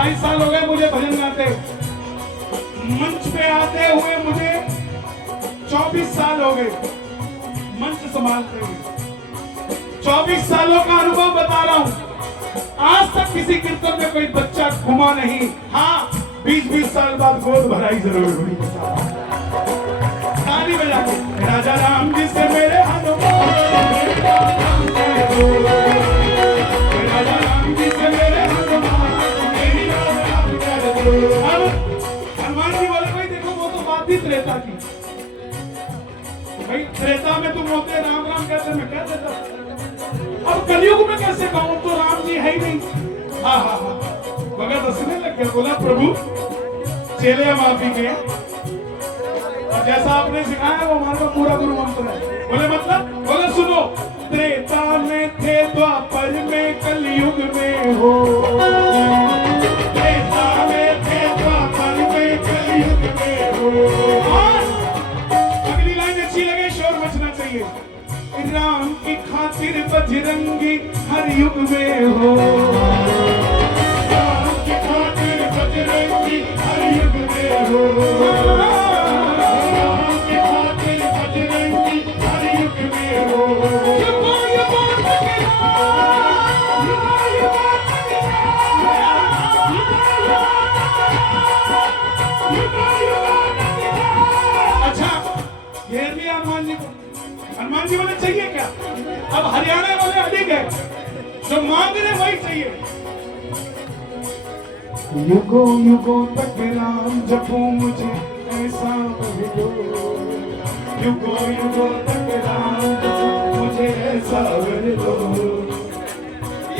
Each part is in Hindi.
28 साल हो गए मुझे भजन गाते, मंच पे आते हुए मुझे 24 साल हो गए मंच संभालते हुए। 24 सालों का अनुभव बता रहा हूं। आज तक किसी कीर्तन में कोई बच्चा घुमा नहीं। हाँ, 20-20 साल बाद गोद भराई जरूर हुई। ताली बजा के राजा राम जी से मेरे हनुमान, राजा राम जी से मेरे हनुमान, हनुमान जी बोले भाई देखो वो तो बात थी त्रेता की, भाई त्रेता में तुम रोते राम राम कहते, मैं कह देता। अब कलयुग में कैसे कहूं, तो राम जी है ही नहीं। हाँ हाँ हाँ, भगत हंसने लग गया, बोला प्रभु चेले माफी के, और जैसा आपने सिखाया वो हमारा पूरा गुरु मंत्र है। बोले मतलब, बोले सुनो, त्रेता में थे द्वापर में कलयुग में हो, त्रेता में थे द्वापर में कलयुग में हो। अगली लाइन अच्छी लगे, शोर मचना चाहिए। राम की खातिर बजरंगी हर युग में हो, राम की खातिर बजरंगी हर युग में हो, राम की खातिर बजरंगी हर युग में हो। युगो युगो तक राम, युगो युगो तक राम, युगो युगो तक राम। अच्छा, घेर लिया हनुमान जी को। हनुमान जी बोले चाहिए क्या? अब हरियाणा वाले अधिक है, जो मांग रहे वही चाहिए। युगो युगो तक राम जपो मुझे ऐसा बह दो, युगो युगो तक राम जपो मुझे ऐसा बह दो,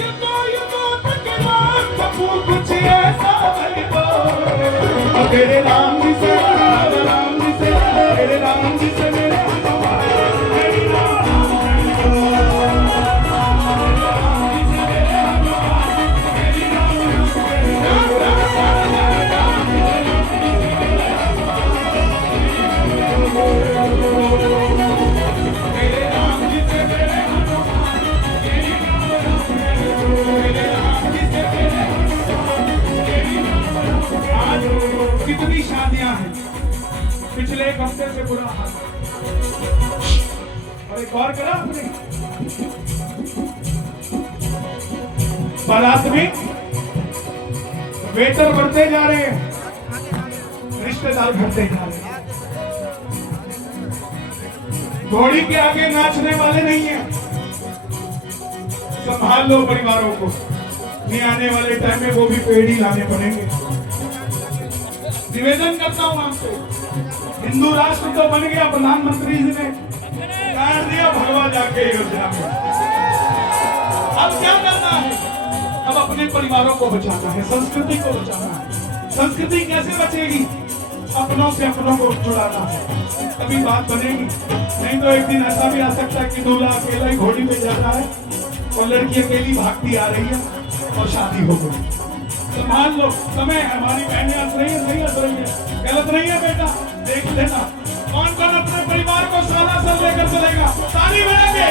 युगो युगो तक राम जपो मुझे ऐसा बह दो। तेरे राम जी से, राम जी से, तेरे राम जी से मेरे कितनी शादियां हैं, पिछले एक हफ्ते से बुरा हाल। और एक और करा आपने, बारात में वेटर बढ़ते जा रहे हैं, रिश्तेदार घटते जा रहे हैं, घोड़ी के आगे नाचने वाले नहीं है। संभाल लो परिवारों को, नहीं आने वाले टाइम में वो भी पेड़ी लाने पड़ेंगे। निवेदन करता हूं आपसे, हिंदू राष्ट्र तो बन गया, प्रधानमंत्री जी ने कर दिया भगवा जाके अयोध्या में। अब क्या करना है? अब अपने परिवारों को बचाना है, संस्कृति को बचाना है। संस्कृति कैसे बचेगी? अपनों से अपनों को जुड़ाना है, तभी बात बनेगी। नहीं तो एक दिन ऐसा भी आ सकता है कि दूल्हा अकेला ही घोड़ी पे जा रहा है और लड़की अकेली भागती आ रही है और शादी हो गई। संभाल लो, समय हमारी बहनें हंस रही है, नहीं हंस रही है, गलत नहीं है बेटा, देख लेना कौन कौन अपने परिवार को साला सर लेकर चलेगा। ताली बजाएंगे,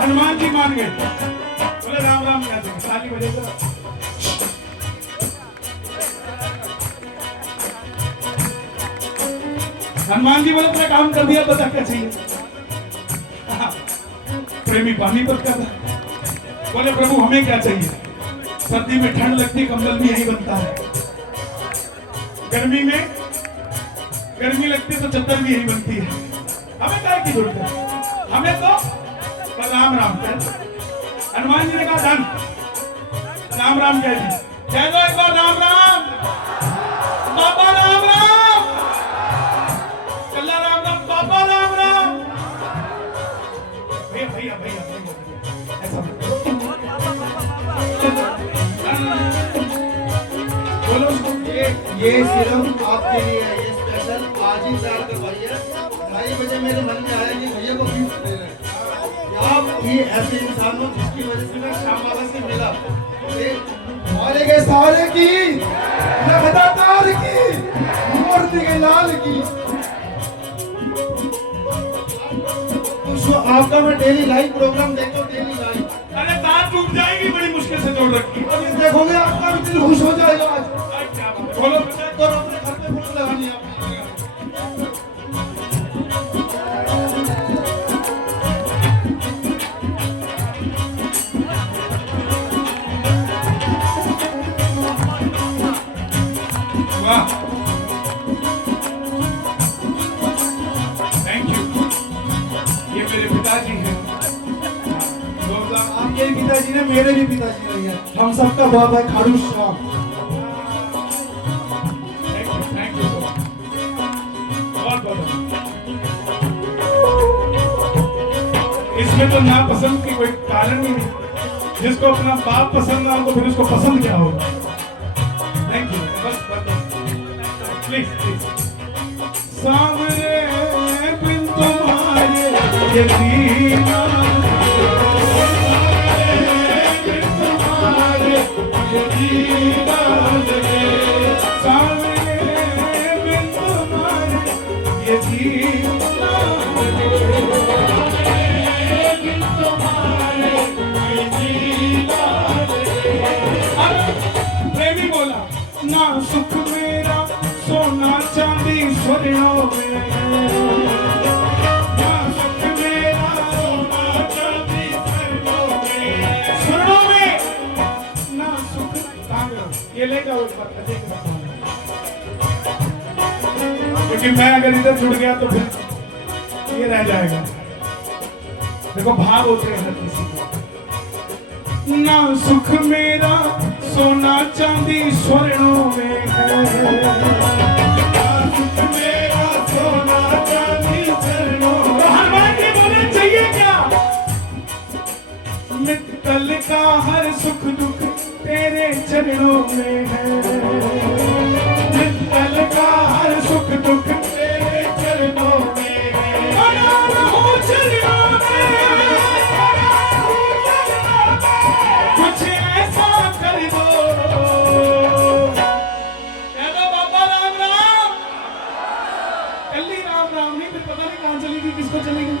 हनुमान जी मान गए, बोले राम राम कहते हैं, ताली बजेगा। हनुमान जी बोले अपना काम कर दिया, बता क्या चाहिए? प्रेमी पानीपत का था, बोले प्रभु हमें क्या चाहिए? सर्दी में ठंड लगती, कंबल भी यही बनता है, गर्मी में गर्मी लगती तो चद्दर भी यही बनती है, हमें क्या की जरूरत है? हमें तो राम राम कहते। हनुमान जी ने कहा धन, राम राम कह दी, कह दो एक बार राम राम, बाबा राम राम, कल्ला राम राम, बाबा राम राम, ये सिर्फ आपके लिए है, ये स्पेशल आज ही तैयार करवाई है। 2:30 बजे मेरे मन में आया कि भैया को गिफ्ट दे रहे हैं। आप ये ऐसे इंसान हो जिसकी वजह से मैं श्याम बाबा से मिला। सारे के सारे की लगातार की मूर्ति के लाल की तो आपका मैं डेली लाइव प्रोग्राम देखता हूँ, डेली लाइव। अरे तार टूट जाएगी, बड़ी मुश्किल से जोड़ रखी। और इस देखोगे आपका भी दिल खुश हो जाएगा आज। क्या बात है? बोलो तो अपने घर पे फोन लगानी है आपने। वाह, थैंक यू। ये मेरे पिताजी हैं। आपके पिताजी ने मेरे भी पिताजी नहीं है, हम सबका बाप है Khatu Shyam. Thank you so much. बहुत बहुत इसमें तो नापसंद की कोई कारण ही नहीं। जिसको अपना बाप पसंद ना हो तो फिर उसको पसंद क्या होगा। Thank you. बस प्लीज प्लीज। सामने बिन तुम्हारे ये दीना, ये दीना लगे। सामने बिन तुम्हारे ये दीना लगे। बिन तुम्हारे ये दीना लगे। प्रेमी बोला ना सुख मेरा सोना चांदी स्वर्णों में है, ना सुख मेरा सोना चांदी स्वर्णों में है। स्वर्णों में ना सुख। ये ले जाओ इस पर, क्योंकि मैं अगर इधर जुड़ गया तो फिर ये रह जाएगा। देखो भाव होते हैं हर किसी को। ना सुख मेरा सोना चांदी स्वर्णों में है, ना सुख मेरा सोना चांदी स्वर्णों में। हनुमान जी बोले चाहिए क्या? मित्तल का हर सुख दुख तेरे चरणों में है, मित्तल का हर सुख दुख तेरे चरणों में है। बना रहो चरणों में, कुछ ऐसा कर दो। कह दो बाबा राम राम। कल्ली राम राम नहीं, फिर पता नहीं कहां चलेगी, किसको चलेगी।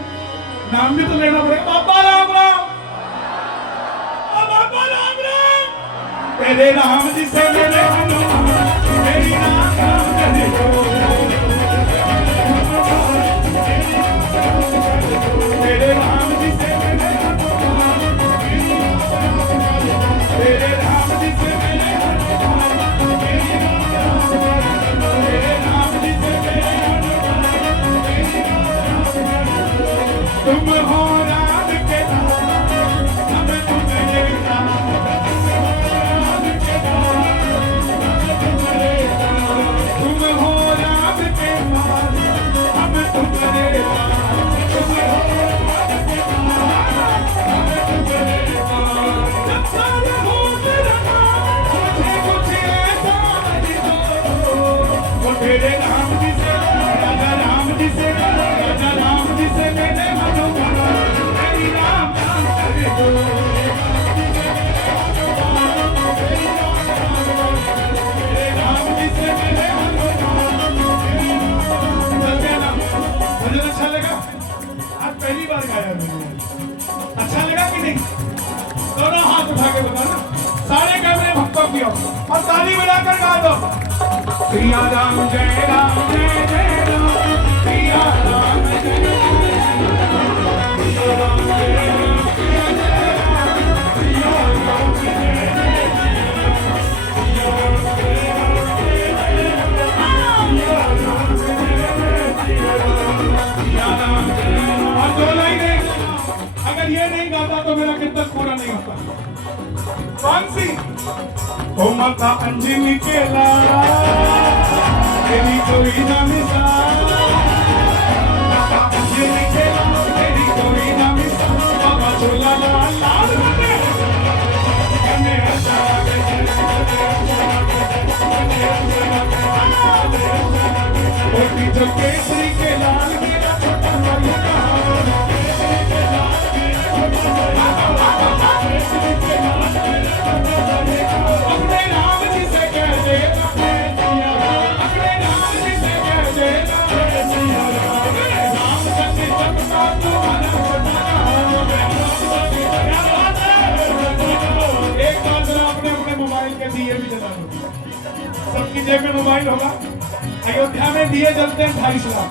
नाम भी तो लेना पड़ेगा। बाबा राम राम, बाबा राम राम। तेरे राम जी से मेरे हनुमान, मेरी राम राम करे हो। तेरे राम जी से मेरे हनुमान, तेरे राम जी से मेरे हनुमान, मेरी राम राम करे हो। तेरे राम जी से मेरे हनुमान, मेरी राम राम करे हो। तुम हो राम के दास, हम तुम्हारे दास। तुम हो राम के दास, हम तुम्हारे दास। तुम हो राम के दास, हम तुम्हारे दास। जब सारे हो तेरा नाम, मुझे कुछ ऐसा दे दो। वो तेरे राम जी से, राजा राम जी से, राजा राम जी से मेरे हनुमान, मेरी राम राम करे दो। अच्छा लगा? आज पहली बार गाया मैंने। अच्छा लगा कि नहीं? दोनों हाथ उठा के बताना। सारे कैमरे भक्तों की ओर और ताली बजाकर गा दो। सिया राम जय राम जय जय राम, सिया राम जय राम, सिया राम जय राम जय जय राम, सिया राम जय राम, सिया राम जय राम जय जय राम, सिया राम जय राम, सिया राम। और दो लाइनें, अगर ये नहीं गाता तो मेरा कीर्तन पूरा नहीं होता। कौन सी? ओ माता अंजनी के लाल, तेरी कोई ना मिसाल। माता अंजनी के लाल, तेरी कोई ना मिसाल। बाबा झूला लाल लाल बने, कन्हैया जो केसरी के लाल मेरा छोटा भाई कहाँ अपने राम जी से कह देना अपने राम जी से कह देना राम सती सबका तुम्हारा एक बात जरा अपने अपने मोबाइल के दिए भी जला दो। सबकी जेब में मोबाइल होगा। अयोध्या में दिए जलते हैं 2.5 लाख।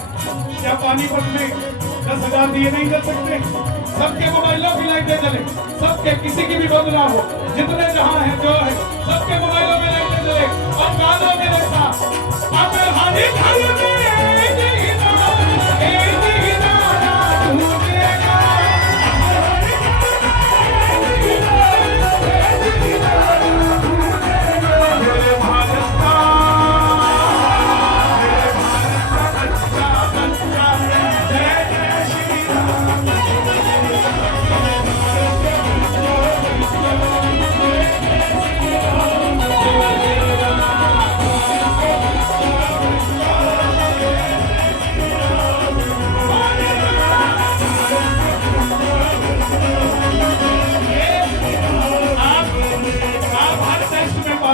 क्या पानीपत में 10,000 दिए नहीं जल सकते? सबके मोबाइलों की लाइटें जले, सबके, किसी की भी बदला हो, जितने जहां है जो है सबके मोबाइलों में लाइटें जले और गानों मेरे साथ अब हरी घर में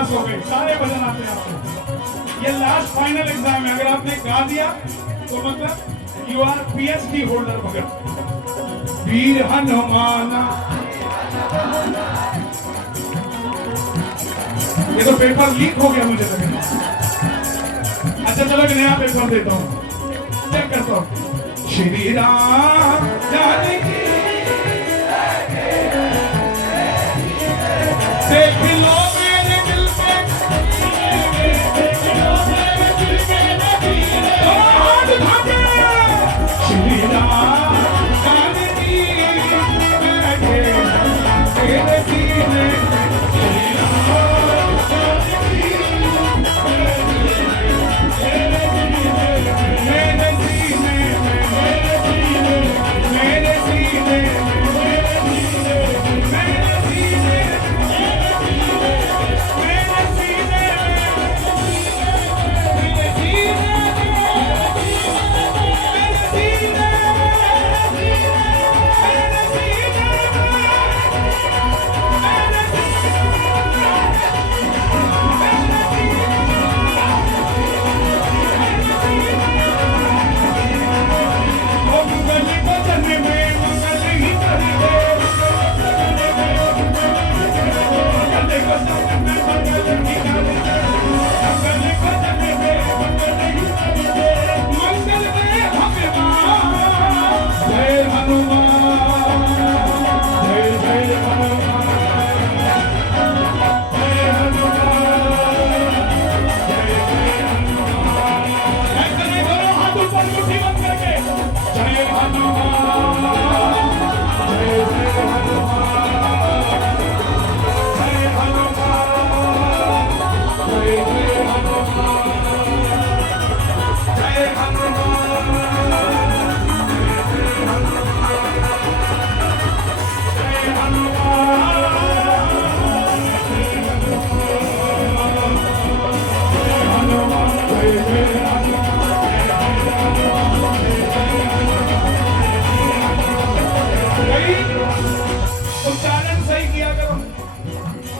हो गए, सारे भजन आते हैं आपको। ये लास्ट फाइनल एग्जाम है, अगर आपने गा दिया तो मतलब यू आर पीएचडी होल्डर भगत। वीर हनुमाना, ये तो पेपर लीक हो गया मुझे लगे। अच्छा चलो एक नया पेपर देता हूँ, चेक करता हूँ। श्री राम जानकी देख लो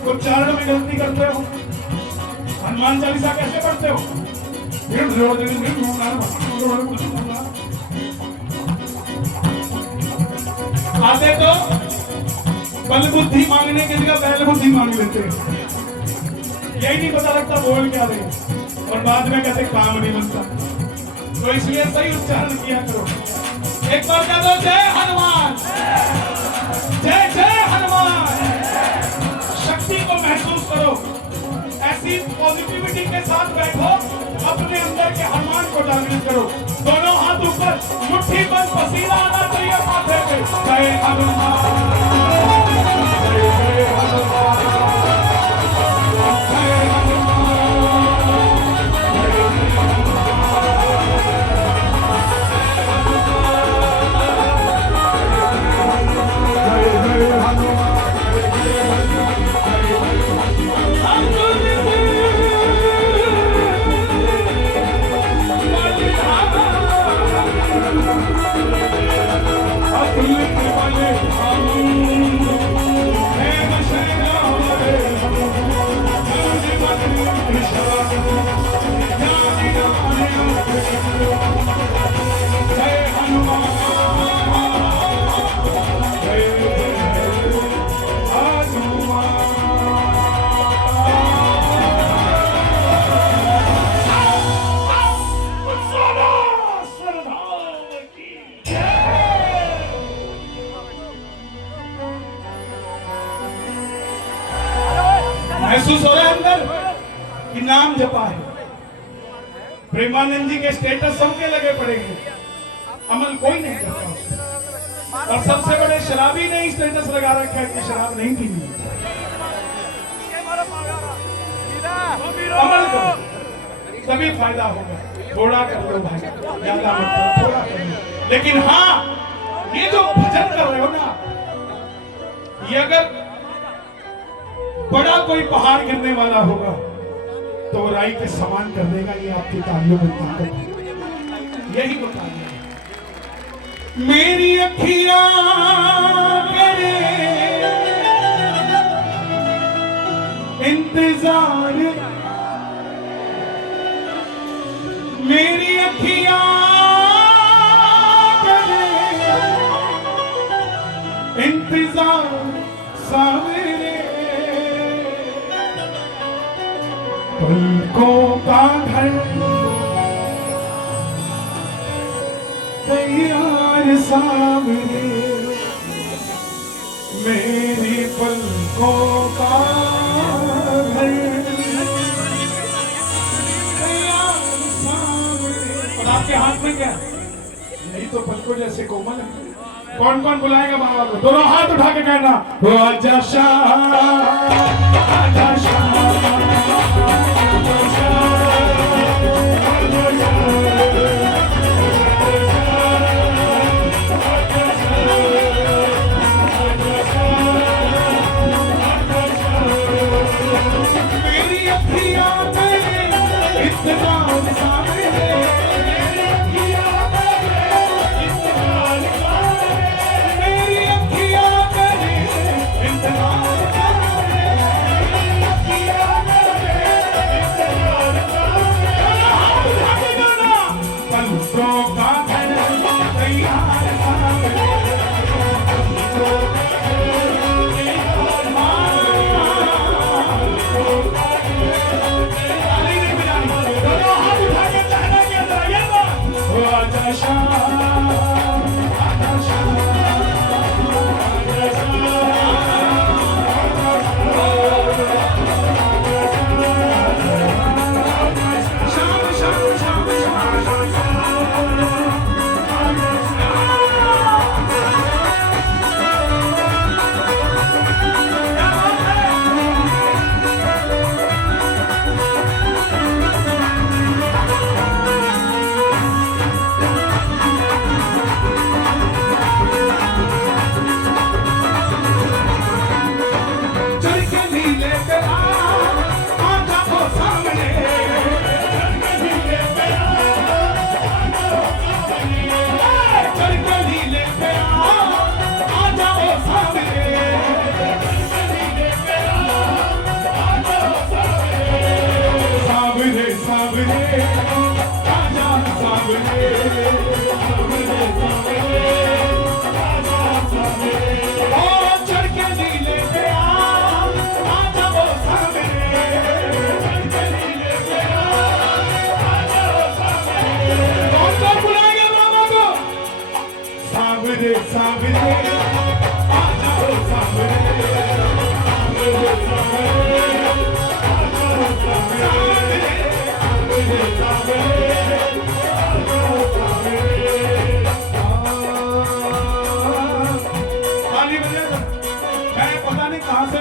उच्चारण में गलती करते हो। हनुमान चालीसा कैसे पढ़ते हो? आते तो बल बुद्धि मांगने की जगह बैल बुद्धि मांग लेते हैं। यही नहीं पता लगता बोल क्या दे और बाद में कहते काम नहीं बनता। तो इसलिए सही उच्चारण किया करो। एक बार कह दो जय हनुमान, जय जय हनुमान। शक्ति को महसूस करो, ऐसी पॉजिटिविटी के साथ बैठो, अपने अंदर के हनुमान को जागृत करो। दोनों हाथ ऊपर, मुट्ठी बंद, पसीना आना चाहिए माथे पे। जय हनुमान, जय जय हनुमान, जय हनुमान। महसूस हो रहा है अंदर कि नाम जपा है। प्रेमानंद जी के स्टेटस सबके लगे पड़ेंगे, अमल कोई नहीं करता। और सबसे बड़े शराबी ने स्टेटस लगा रखा है कि शराब नहीं पीनी। अमल करो तभी फायदा होगा। थोड़ा कर लो भाई, ज्यादा मत करो, थोड़ा कर लो। लेकिन हाँ, ये जो भजन कर रहे हो ना, ये अगर बड़ा कोई पहाड़ गिरने वाला होगा तो वो राई के समान कर देगा। ये आपकी तालियों में ताकत है, यही बता रहे। मेरी अखियां करे इंतजार, मेरी अखियां करे इंतजार सावरे, पलकों का घर तैयार सावरे, मेरी पलकों का घर तैयार सावरे। और आपके हाथ में क्या? नहीं तो पलकों जैसे कोमल है। कौन कौन बुलाएगा बाबा को? दोनों हाथ उठा के कहना, वो आजा शाह, आजा शाह, मेरी अखियां करे इंतजार सावरे, मेरी अखियां करे इंतजार सावरे, मेरी अखियां करे इंतजार सावरे, मेरी अखियां करे इंतजार सावरे। पलकों का घर तैयार सावरे,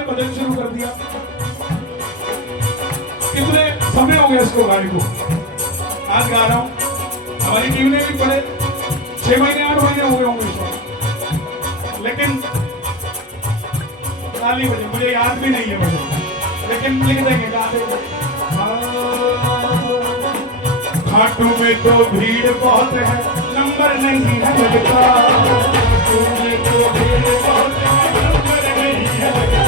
भजन शुरू कर दिया। कितने समय हो गए इसको गाने को? आज गा रहा हूँ। हमारी टीम ने भी पढ़े 6 महीने 8 महीने हो गए होंगे इसको, लेकिन गाली बजे मुझे याद भी नहीं है भजन, लेकिन लिख देंगे गा देंगे। खाटू में तो भीड़ बहुत है, नंबर नहीं है लगता, खाटू में तो भीड़ बहुत है, नंबर नहीं है लगता,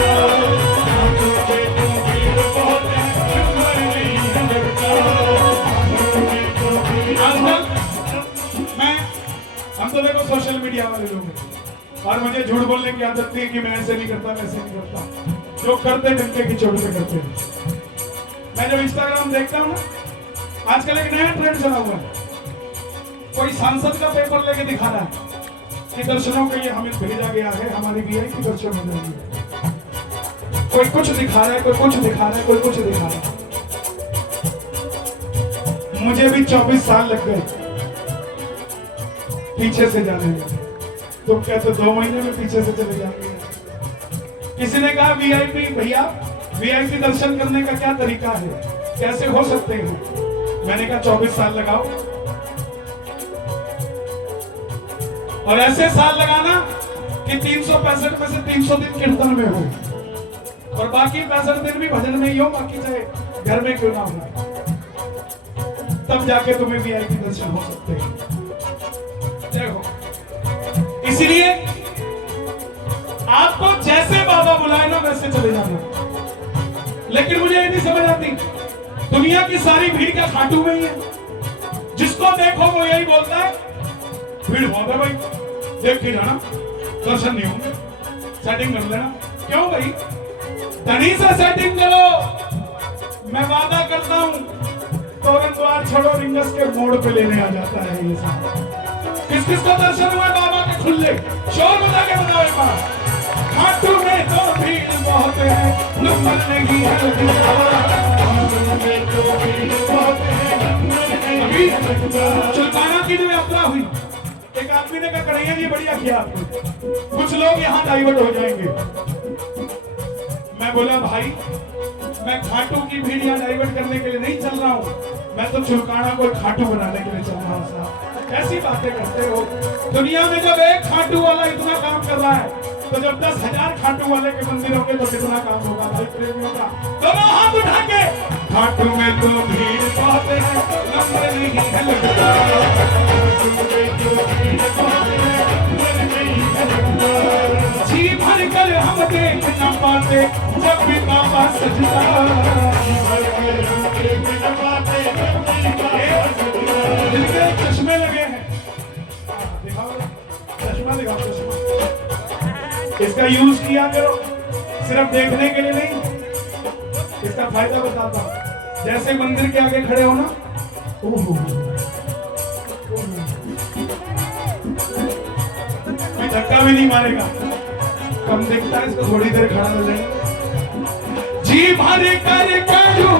खाटू में तो भीड़ बहुत है, नंबर नहीं है लगता, खाटू में तो भीड़। आजकल हम तो देखो सोशल मीडिया वाले लोग हैं और मुझे झूठ बोलने की आदत थी कि मैं ऐसे नहीं करता, वैसे नहीं करता। जो करते डंके की चोट पे करते हैं। मैं जब इंस्टाग्राम देखता हूँ ना, आजकल एक नया ट्रेंड चला हुआ है, कोई सांसद का पेपर लेके दिखा रहा है कि दर्शनों के लिए हमें भेजा गया है, हमारी वीआईपी दर्शन हो जाएंगे। कोई कुछ दिखा रहा है, कोई कुछ दिखा रहा है, कोई कुछ दिखा रहा है। मुझे भी 24 साल लग गए पीछे से जाने में। तुम कहते 2 महीने में पीछे से चले जाएंगे। किसी ने कहा वीआईपी, भैया वीआईपी दर्शन करने का क्या तरीका है, कैसे हो सकते हैं? मैंने कहा 24 साल लगाओ और ऐसे साल लगाना कि 365 में से 300 दिन कीर्तन में हो और बाकी 65 दिन भी भजन में ही हो, बाकी चाहे घर में क्यों ना हो, तब जाके तुम्हें वीआईपी दर्शन हो सकते हैं। देखो, इसलिए आपको जैसे बाबा बुलाए ना वैसे चले जाना। लेकिन मुझे ये नहीं समझ आती, दुनिया की सारी भीड़ का खाटू में ही है। जिसको देखो वो यही बोलता है भीड़ बहुत है भाई, देख के जाना, दर्शन नहीं होंगे, सेटिंग कर लेना। क्यों भाई? धनी से सेटिंग करो। मैं वादा करता हूं तोरण द्वार छोड़ो रिंगस के मोड़ पे लेने आ जाता है ये साहब। किस किस को दर्शन हुए बाबा के खुले? शोर बजा के बताओ एक बार। खाटू में तो भीड़ बहुत है, नंबर नहीं है। अभी चुलकाना की जो यात्रा हुई, एक आदमी ने कहा कन्हैया जी बढ़िया किया आपने, कुछ लोग यहाँ डाइवर्ट हो जाएंगे। मैं बोला भाई मैं खाटू की भीड़ यहाँ डाइवर्ट करने के लिए नहीं चल रहा हूँ, मैं तो चुलकाना को खाटू बनाने के लिए चल रहा हूँ साहब। कैसी बातें करते हो? दुनिया में जब एक खाटू वाला इतना काम कर रहा है तो जब 10,000 खाटू वाले के मंदिर होंगे तो कितना काम होगा भाई प्रेमियों का? दोनों हाथ उठा के, खाटू में तो भीड़ बहुत है, नंबर नहीं है लगता। जी भर कर हम देख न पाते जब भी बाबा सजदा। जिनके चश्मे लगे हैं, दिखाओ चश्मा, दिखाओ चश्मा। इसका यूज किया करो, सिर्फ देखने के लिए नहीं। इसका फायदा बताता हूं। जैसे मंदिर के आगे खड़े हो ना, धक्का भी नहीं मारेगा, कम दिखता है, इसको थोड़ी देर खड़ा रह जाए। जी भर कर करूं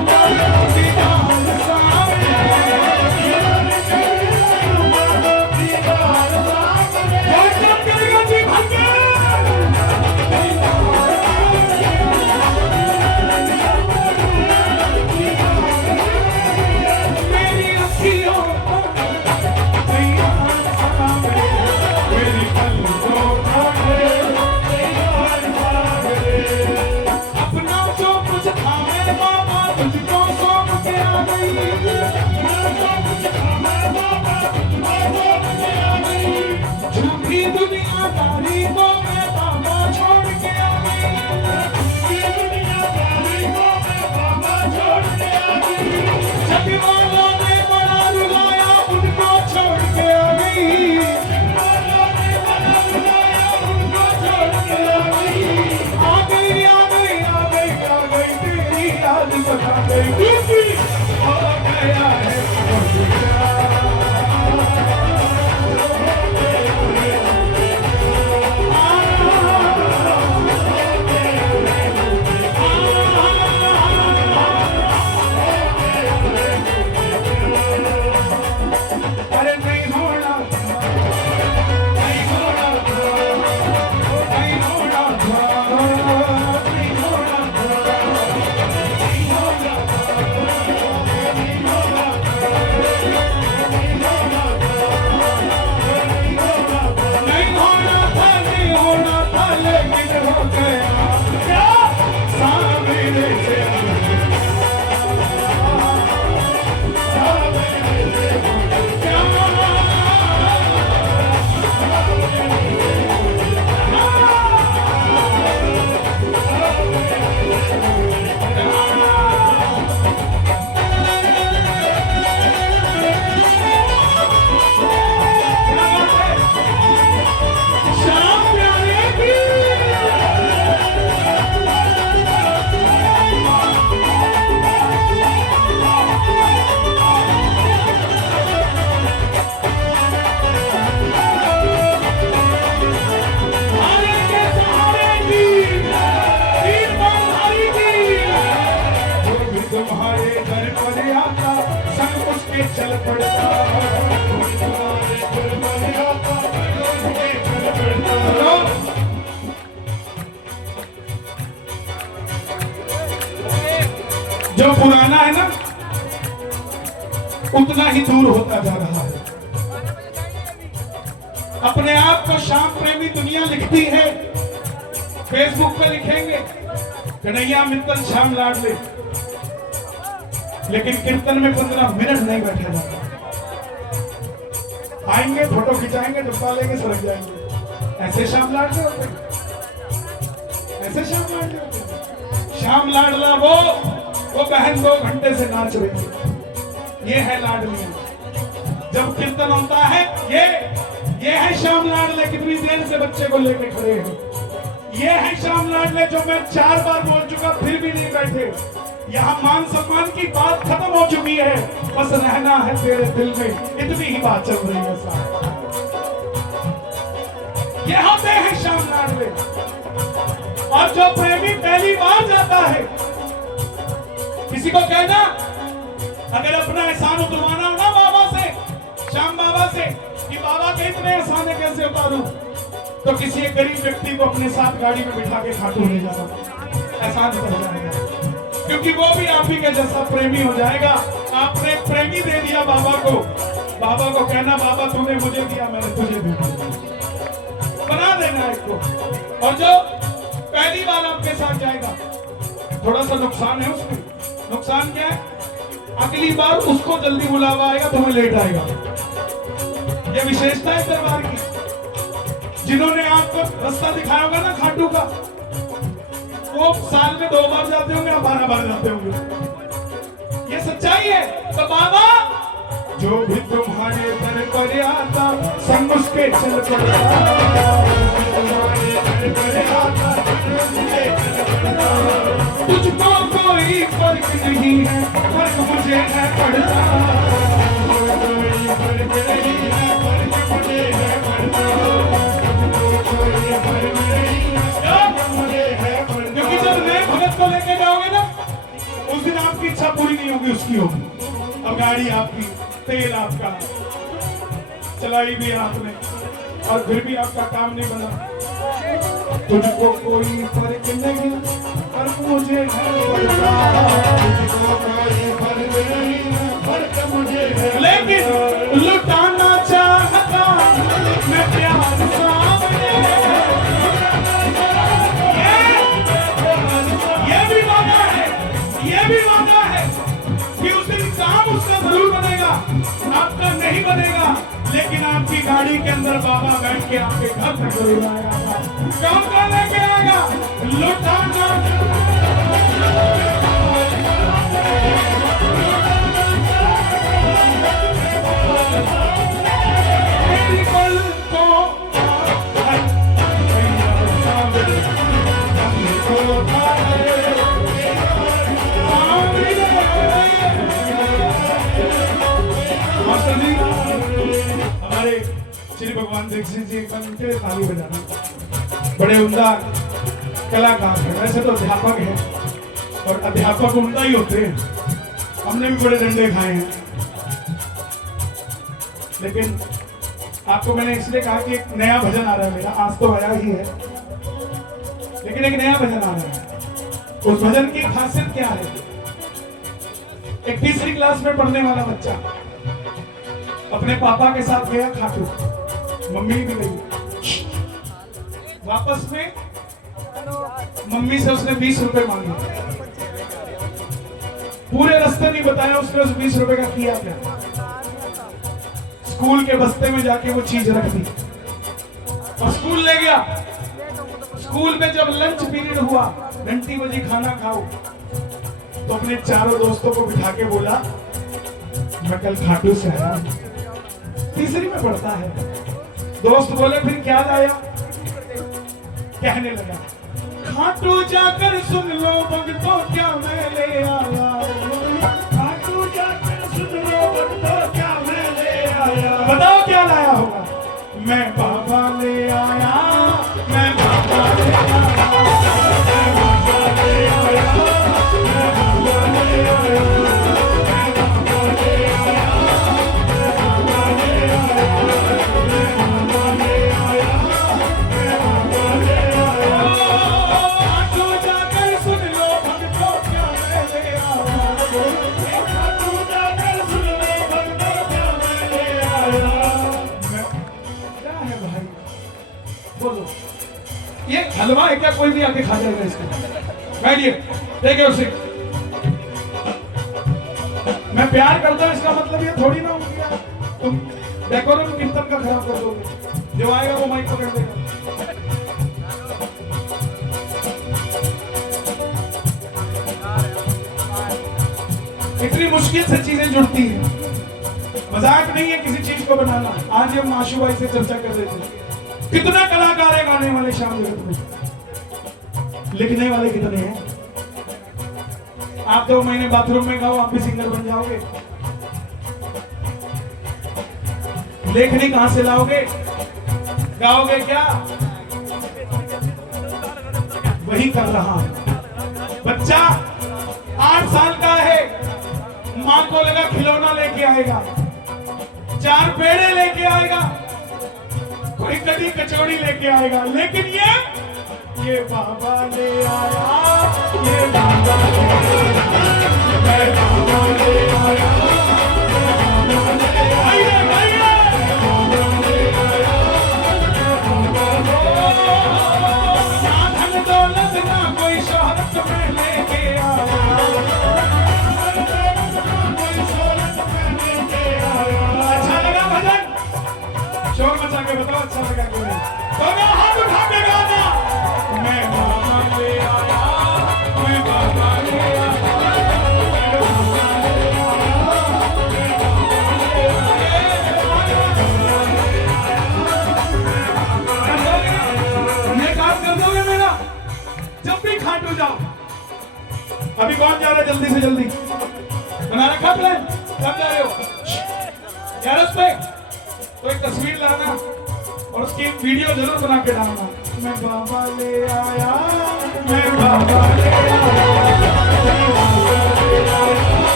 अपना जो कुछ था मैं बाबा तुझको सौंप के आ गया। जो पुराना है ना उतना ही दूर होता जा रहा है। अपने आप को श्याम प्रेमी दुनिया लिखती है, फेसबुक पे लिखेंगे कन्हैया मित्तल श्याम लाडले, लेकिन कीर्तन में 15 मिनट नहीं बैठा जाता। आएंगे फोटो खिंचाएंगे, डब्बा लेंगे, सड़क जाएंगे। ऐसे श्याम लाडले होते हैं, ऐसे श्याम लाडले होते हैं। श्याम लाडला वो बहन 2 घंटे से नाच रही है, ये है लाडली। जब कीर्तन होता है ये है श्याम लाडले, कितनी देर से बच्चे को लेके खड़े हैं। ये है श्याम लाडले जो मैं 4 बार बोल चुका फिर भी नहीं बैठे। यहाँ मान सम्मान की बात खत्म हो चुकी है, बस रहना है तेरे दिल में, इतनी ही बात चल रही है साहब। ये होते हैं श्याम लाडले। और जो प्रेमी पहली बार जाता है, किसी को कहना अगर अपना एहसान उतरवाना हो ना बाबा से, श्याम बाबा से, कि बाबा के इतने एहसान कैसे उतारूं, तो किसी एक गरीब व्यक्ति को अपने साथ गाड़ी में बिठा के खाटू ले जाना, एहसान उतर जाएगा। क्योंकि वो भी आप ही के जैसा प्रेमी हो जाएगा। आपने प्रेमी दे दिया बाबा को, बाबा को कहना बाबा तूने मुझे दिया, मैंने तुझे भी दिया, बना देना एक को। और जो पहली बार आपके साथ जाएगा, थोड़ा सा नुकसान है उसमें। नुकसान क्या है? अगली बार उसको जल्दी बुलावा आएगा, तुम्हें लेट आएगा। यह विशेषता है दरबार की। जिन्होंने आपको रास्ता दिखाया होगा ना खाटू का, वो साल में 2 बार जाते होंगे या 12 बार जाते होंगे। ये सच्चाई है। तो बाबा जो भी तुम्हारे दर पर आता, संग उसके चल पड़ता। तुझको कोई फर्क नहीं है, फर्क मुझे है पड़ता। क्योंकि जब नए भगत को लेके जाओगे ना, उस दिन आपकी इच्छा पूरी नहीं होगी, उसकी होगी। अब गाड़ी आपकी, तेल आपका, चलाई भी आपने, और फिर भी आपका काम नहीं बना। तुझको कोई फर्क नहीं, फर्क मुझे है पड़ता। तुझको कोई फर्क नहीं, फर्क मुझे है। लेकिन लुटाना चाहता मैं प्यार सामने, ये भी वादा है कि उस दिन काम उसका जरूर बनेगा, आपका नहीं बनेगा। लेकिन आपकी गाड़ी के अंदर बाबा बैठ के आपके घर तक जरूर आएगा। कौन लेके आएगा? लुटाना। हमारे श्री भगवान दीक्षित जी के ताली बजाना बड़े उम्दा कलाकार हैं। वैसे तो अध्यापक हैं, और अध्यापक उम्दा ही होते हैं। हमने भी बड़े डंडे खाए हैं, लेकिन आपको मैंने इसलिए कहा कि एक नया भजन आ रहा है मेरा, आज तो आया ही है, लेकिन एक नया भजन आ रहा है। उस भजन की खासियत क्या है? एक 3री क्लास में पढ़ने वाला बच्चा अपने पापा के साथ गया खाटू, मम्मी भी गई। वापस में मम्मी से उसने 20 रुपए मांगे। पूरे रास्ते नहीं बताया उसने उस 20 रुपए का किया क्या। स्कूल के बस्ते में जाके वो चीज रख दी और स्कूल ले गया। स्कूल में जब लंच पीरियड हुआ, घंटी बजी खाना खाओ, तो अपने चारों दोस्तों को बिठा के बोला मैं कल खाटू से आया। 3री में पढ़ता है। दोस्त बोले फिर क्या लाया? कहने लगा खाटू जाकर सुन लो भक्तों क्या मैं ले आया। खाटू जाकर सुन लो भक्तों क्या मैं ले आया। बताओ क्या लाया होगा? मैं बाबा ले आया, मैं बाबा ले आया, मैं बाबा ले आया, मैं बाबा ले आया, मैं बाबा ले आया, मैं बाबा ले आया, मैं बाबा ले आया, मैं बाबा ले आया। खाटू जाकर सुन लो भक्तों क्या मैं ले आया। बोलो, ये हलवा है क्या? कोई भी आके खा जाएगा इसको। बैठिए, देखिए उसे मैं प्यार करता हूं, इसका मतलब ये थोड़ी ना हो गया तुम डेकोरेट कीर्तन का खराब कर दोगे। जो आएगा वो माइक पकड़ देगा। इतनी मुश्किल से चीजें जुड़ती हैं, मजाक नहीं है किसी चीज को बनाना। आज हम आशु भाई से चर्चा कर रहे थे, कितने कलाकार है गाने वाले शाम जगत में, लिखने वाले कितने हैं? आप 2 महीने बाथरूम में गाओ, आप भी सिंगर बन जाओगे। लेखनी कहां से लाओगे? गाओगे क्या? वही कर रहा हूं। बच्चा 8 साल का है, मां को लगा खिलौना लेके आएगा, 4 पेड़े लेके आएगा, कोई कड़ी कचौड़ी लेके आएगा, लेकिन ये बाबा ले आया, ये बाबा ले आया, बाबा ले आया, आइए आइए, ना धन दौलत ना कोई शोहरत में लेके आया, अच्छा लगा भजन? शोर मचा के बताओ अच्छा लगा कि नहीं? दोनों हाथ उठा के गाना, मैं बाबा ले आया, मैं बाबा ले आया, ये काम कर दोगे मेरा? जब भी खाटू जाओ। अभी कौन जा रहा है जल्दी से जल्दी? बना रखा प्लान? कब जा रहे हो? 11 पे तो एक तस्वीर लाना और उसकी वीडियो जरूर बना के डालना। मैं बाबा ले आया, मैं बाबा ले आया,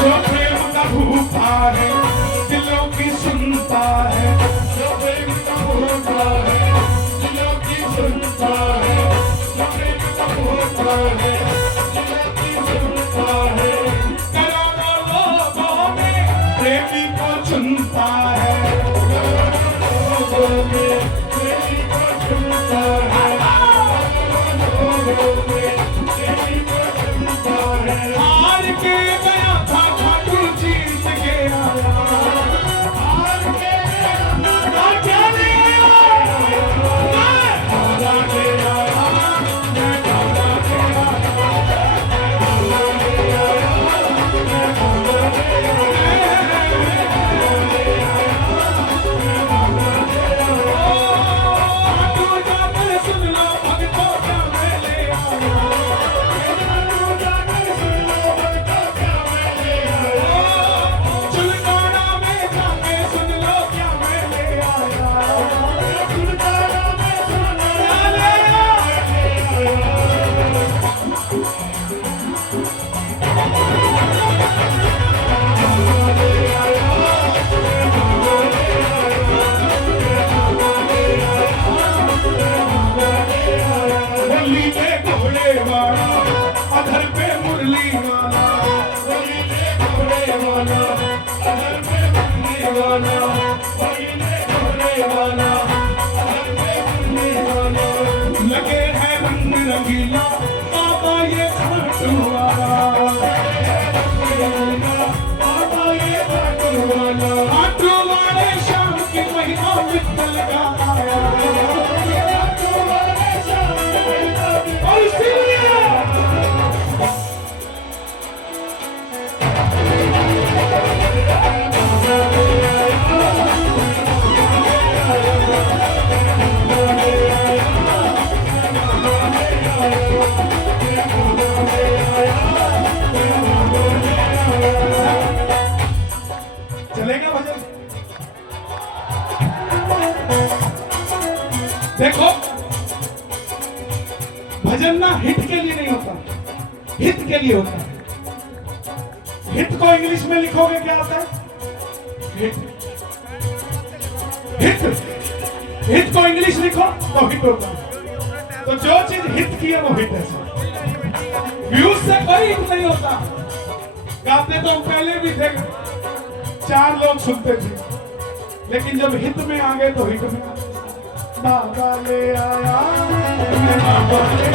जो प्रेम का भूखा है दिलों की सुनता है, जो प्रेम का भूखा है दिलों की सुनता है, जो प्रेम का भूखा है दिलों की सुनता है, करोड़ों लोगों में प्रेमी को चुनता है, लोगों में प्रेमी को चुनता है, लोगों में प्रेमी को चुनता है। हार के गया था खाटू जीत के आया, हार के गया क्या नहीं आया, बाबा ले आया, मैं बाबा ले आया, मैं बाबा ले आया, तू जाकर सुन लो भक्तों क्या मैं ले आया, तू जाकर सुन लो भक्तों क्या मैं ले आया, चुलकाना में जाके सुन लो क्या मैं ले आया, चुलकाना में सुन लो क्या ले आया। मुरली पे घोड़े वाला, अधर पे मुरली वाला, मुरली पे घोड़े वाला, अधर पे मुरली वाला, मुरली पे घोड़े वाला, अधर पे मुरली वाला, लगे हैं रंग रंगीला बाबा ये खाटू वाला, बाबा ये खाटू वाला, खाटू वाले शाम की महिमा मित्तल का आया, खाटू वाले शाम की महिमा और इसीलिए चलेगा भजन? देखो भजन ना हिट के लिए नहीं होता, हित के लिए होता है। हिट को इंग्लिश में लिखोगे क्या होता है? हिट। हिट हिट को इंग्लिश लिखो तो हिट होता है। तो जो चीज हिट की है वो हिट है। व्यूज से कोई हिट नहीं होता। गाते तो पहले भी थे, 4 लोग सुनते थे, लेकिन जब हित में आ गए तो हित में आ गए। बाबा ले आया, बाबा ले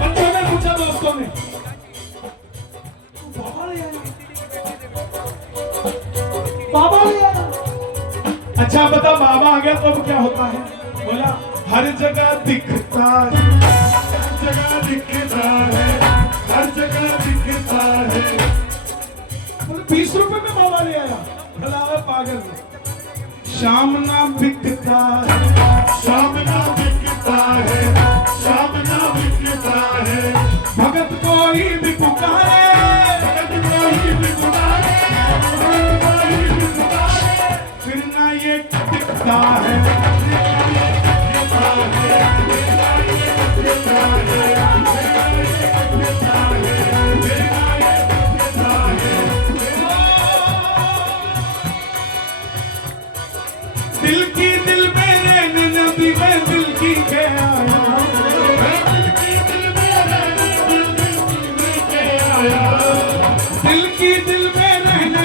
बच्चों ने पूछा, दोस्तों ने, बाबा ले आया, बाबा ले आया। अच्छा बता, बाबा आ गया तो अब क्या होता है? बोला हर जगह दिखता है, हर जगह दिखता है, हर जगह दिखता है। बोले 20 रुपए में बाबा ले आया, भला पागल। शाम ना बिकता है, शाम ना बिकता है, शाम ना बिकता है। भगत कोई भी पुकारे, भगत कोई भी पुकारे, भगत कोई भी पुकारे, फिर ना ये दिखता है। दिल की दिल मेरे नदी में दिल की के आया, दिल की दिल में रहने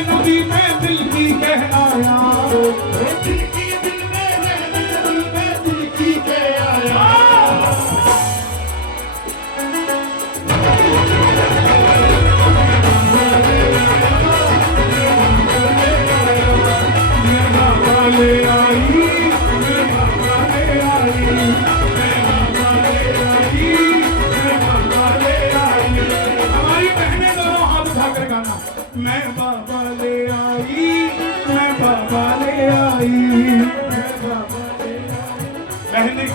नदी में दिल की के आया, दिल की दिल में रहने दिल में दिल की के आया। ले आई, मेरे बाबा ले आई, मेरे बाबा ले आई, मेरे बाबा ले आई। हमारी बहनें दोनों हाथ उठाकर गाना, मैं बाबा ले आई, मैं बाबा ले आई, मैं बाबा ले आई। बहनें,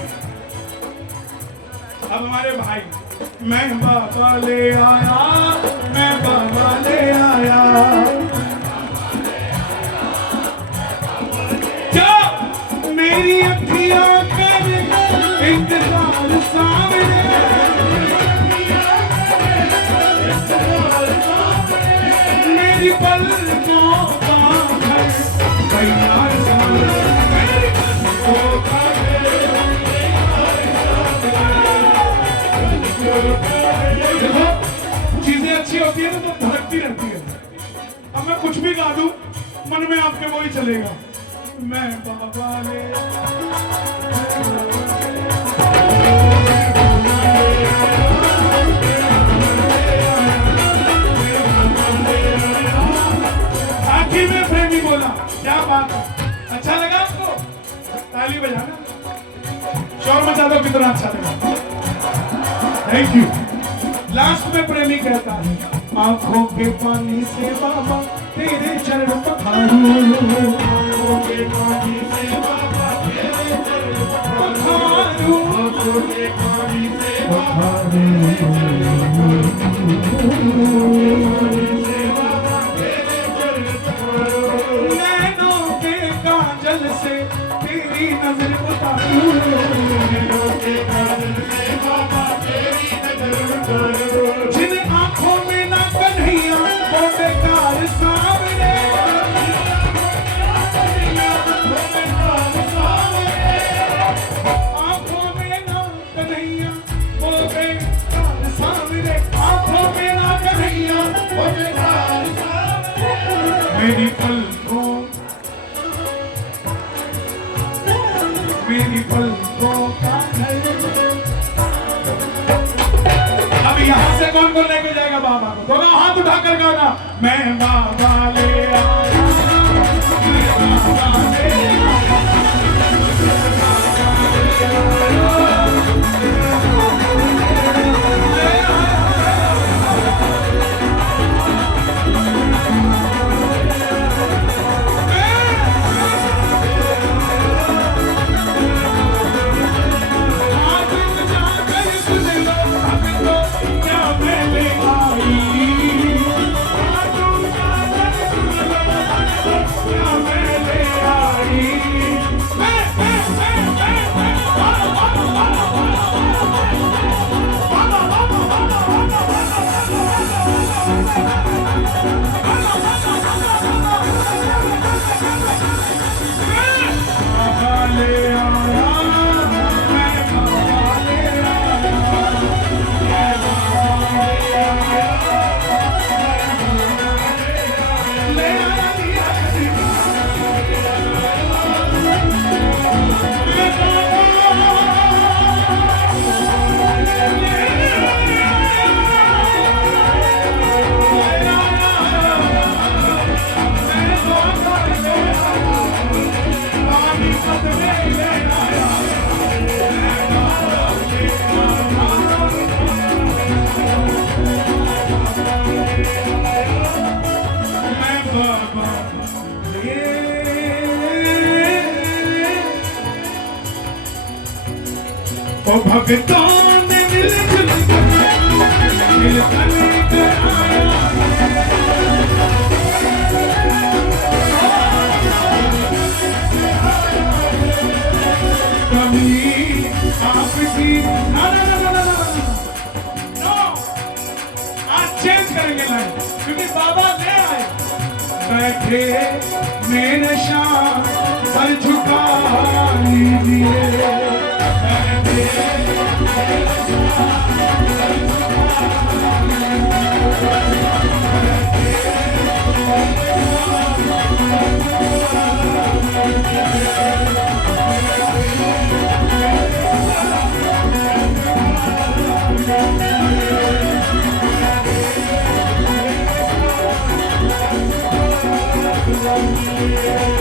अब हमारे भाई, मैं बाबा ले आया, मैं बाबा ले आया। मेरी अखियां कर इंतजार सामने, मेरी पलकों का घर तैयार सामने, मेरी पलकों का घर। देखो चीजें अच्छी होती है ना तो धड़कती रहती है। अब मैं कुछ भी गा दूं मन में आपके वही चलेगा, मैं बाबा ले आखिर में प्रेमी बोला, क्या बात है, अच्छा लगा आपको? ताली बजाना, शोर मचा दो, कितना अच्छा लगा, थैंक यू। लास्ट में प्रेमी कहता है, आंखों के पानी से बाबा तेरे चरण पखारूं, आंखों के पानी से बाबा तेरे चरण पखारूं, आंखों के पानी से बाबा तेरे चरण पखारूं, नैनों के काजल से तेरी नजर उतारूं, नैनों के काजल से बाबा तेरी नजर उतारूं। जिन आंखों में ना कन्हैया वो बेकार सामने, आंखों में ना कन्हैया वो बेकार सामने, आंखों में ना कन्हैया वो बेकार सामने। मेरी पलकों, मेरी पलकों का घर। अब यहाँ से कौन कौन लेके जाएगा बाबा को? दोनों हाथ उठाकर गाना, मैं बाबा ले आया, मैं बाबा ले आई। ओ भगतों ने मिलजुल कर आया कभी आपकी ना ना ना ना ना नो आज चेंज करेंगे लाइन क्योंकि बाबा ले आए बैठे मेरे शाम सर झुका लीजिए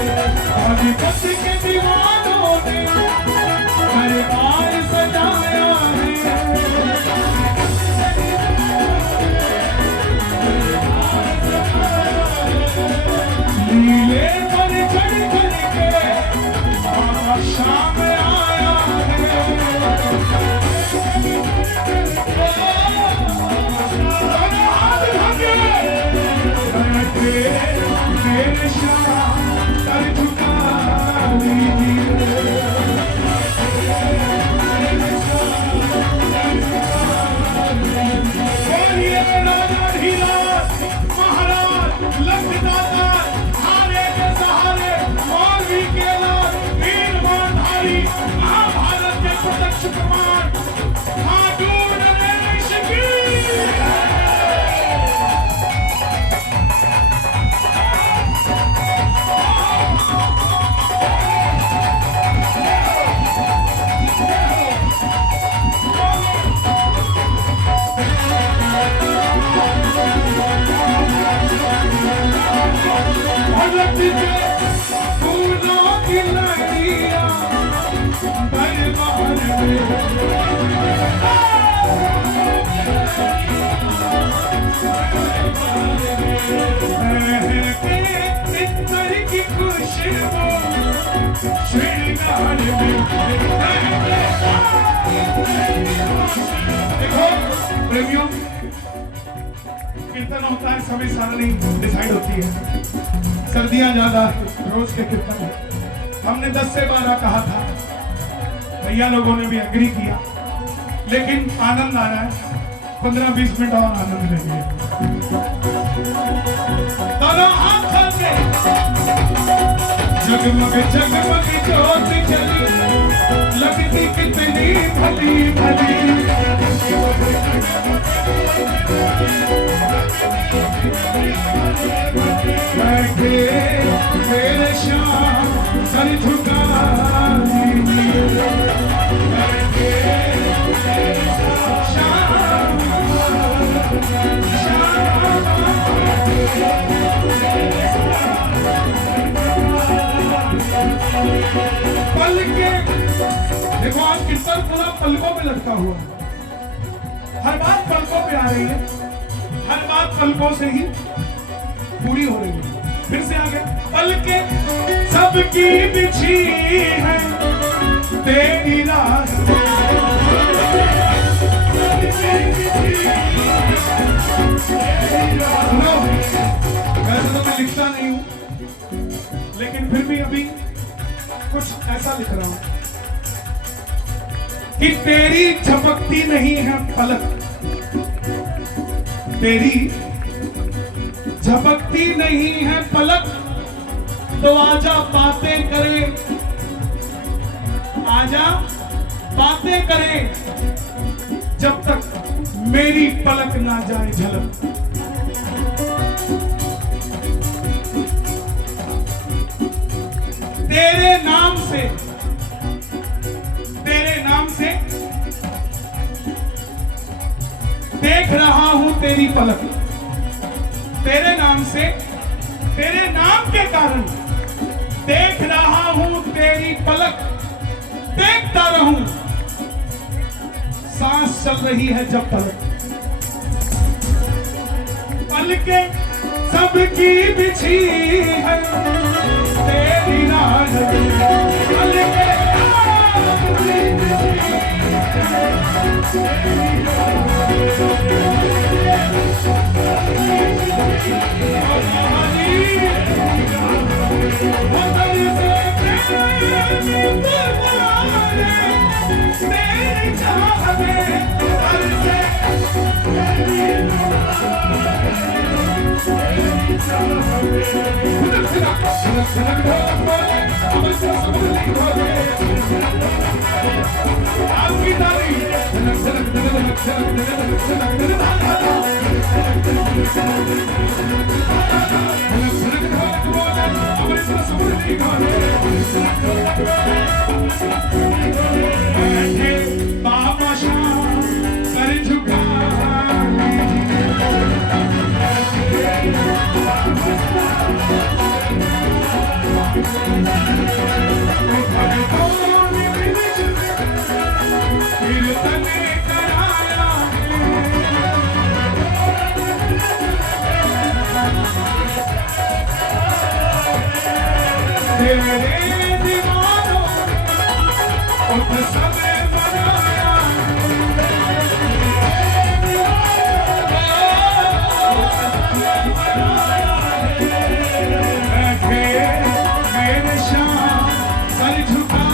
आधिपत्य के दीवानों ने मेरे हाल सजाया है नीले पर चढ़ चढ़ के शाम आया है हाथ भागे मेरे शाम सर झुका बोलिए राजा धीराज महाराज लक्ष्मीदाता हारे के सहारे मौलवी के लाल वीर बाणधारी महाभारत के प्रत्यक्ष प्रमाण खाटूर नरेश की फूलों की लड़ियां बरबाद इतर की खुशबू श्रृंगार में देखो प्रेमियों कीर्तन होता है समय सारणी डिसाइड होती है सर्दियां ज्यादा रोज के कीर्तन है हमने 10 से 12 कहा था भैया लोगों ने भी एग्री किया लेकिन आनंद आ रहा है 15-20 मिनट और आनंद लेंगे दोनों हाथ से जगमग जगमग ज्योत जली लगती कितनी भली भली बैठे मेरे शाम सर झुका पल के देखो आज कीर्तन पूरा पलकों में लटका हुआ हर बात पलकों पे आ रही है हर बात पलकों से ही पूरी हो रही है फिर से आगे पल के सबकी बिछी है तेरी रात वैसे तो मैं लिखता नहीं हूं लेकिन फिर भी अभी कुछ ऐसा लिख रहा हूं कि तेरी झपकती नहीं है पलक तेरी झपकती नहीं है पलक तो आजा बातें करें आजा बातें करें जब तक मेरी पलक ना जाए झलक तेरे नाम से देख रहा हूं तेरी पलक तेरे नाम से तेरे नाम के कारण देख रहा हूं तेरी पलक देखता रहूं सांस चल रही है जब तलक पलके सबकी बिछी है तेरी राह पलके सबकी बिछी बाबा शाम कर झुका तेरे दीवानों उठ समय बनाया बैठे मेरे शाम सर झुका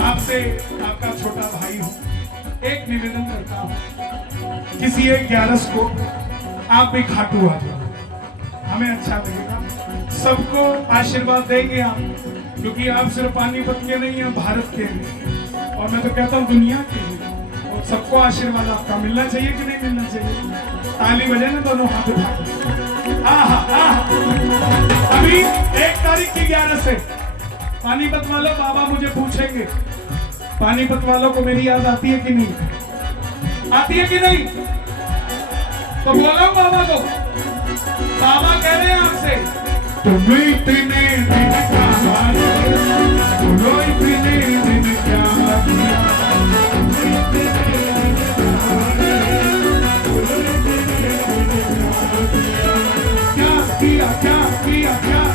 आपसे आपका छोटा भाई हूँ, एक निवेदन करता हूँ, किसी एक 11 को आप भी खाटू आ जाओ, हमें अच्छा लगेगा, सबको आशीर्वाद देंगे आप, क्योंकि आप सिर्फ पानीपत के नहीं हैं, भारत के हैं, और मैं तो कहता हूँ दुनिया के हैं, और सबको आशीर्वाद आपका मिलना चाहिए कि नहीं मिलना चाहिए? ताली बजे ना दोनों हाथ उठा के। अभी 1 तारीख की 11 से पानीपत वालों, बाबा मुझे पूछेंगे पानीपत वालों को मेरी याद आती है कि नहीं आती है कि नहीं? तो बोलो बाबा को, बाबा कह रहे हैं आपसे, तुम इतने दिन कहाँ बोलो, इतने दिन क्या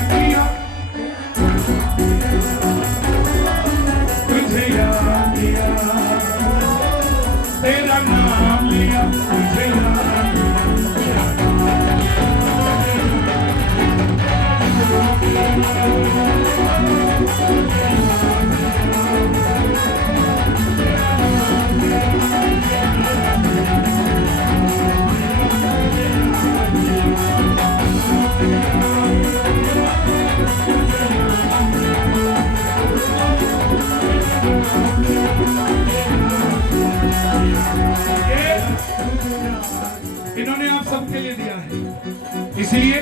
किया तुझे याद किया, तेरा नाम लिया, तुझे याद इन्होंने आप सबके लिए दिया है, इसलिए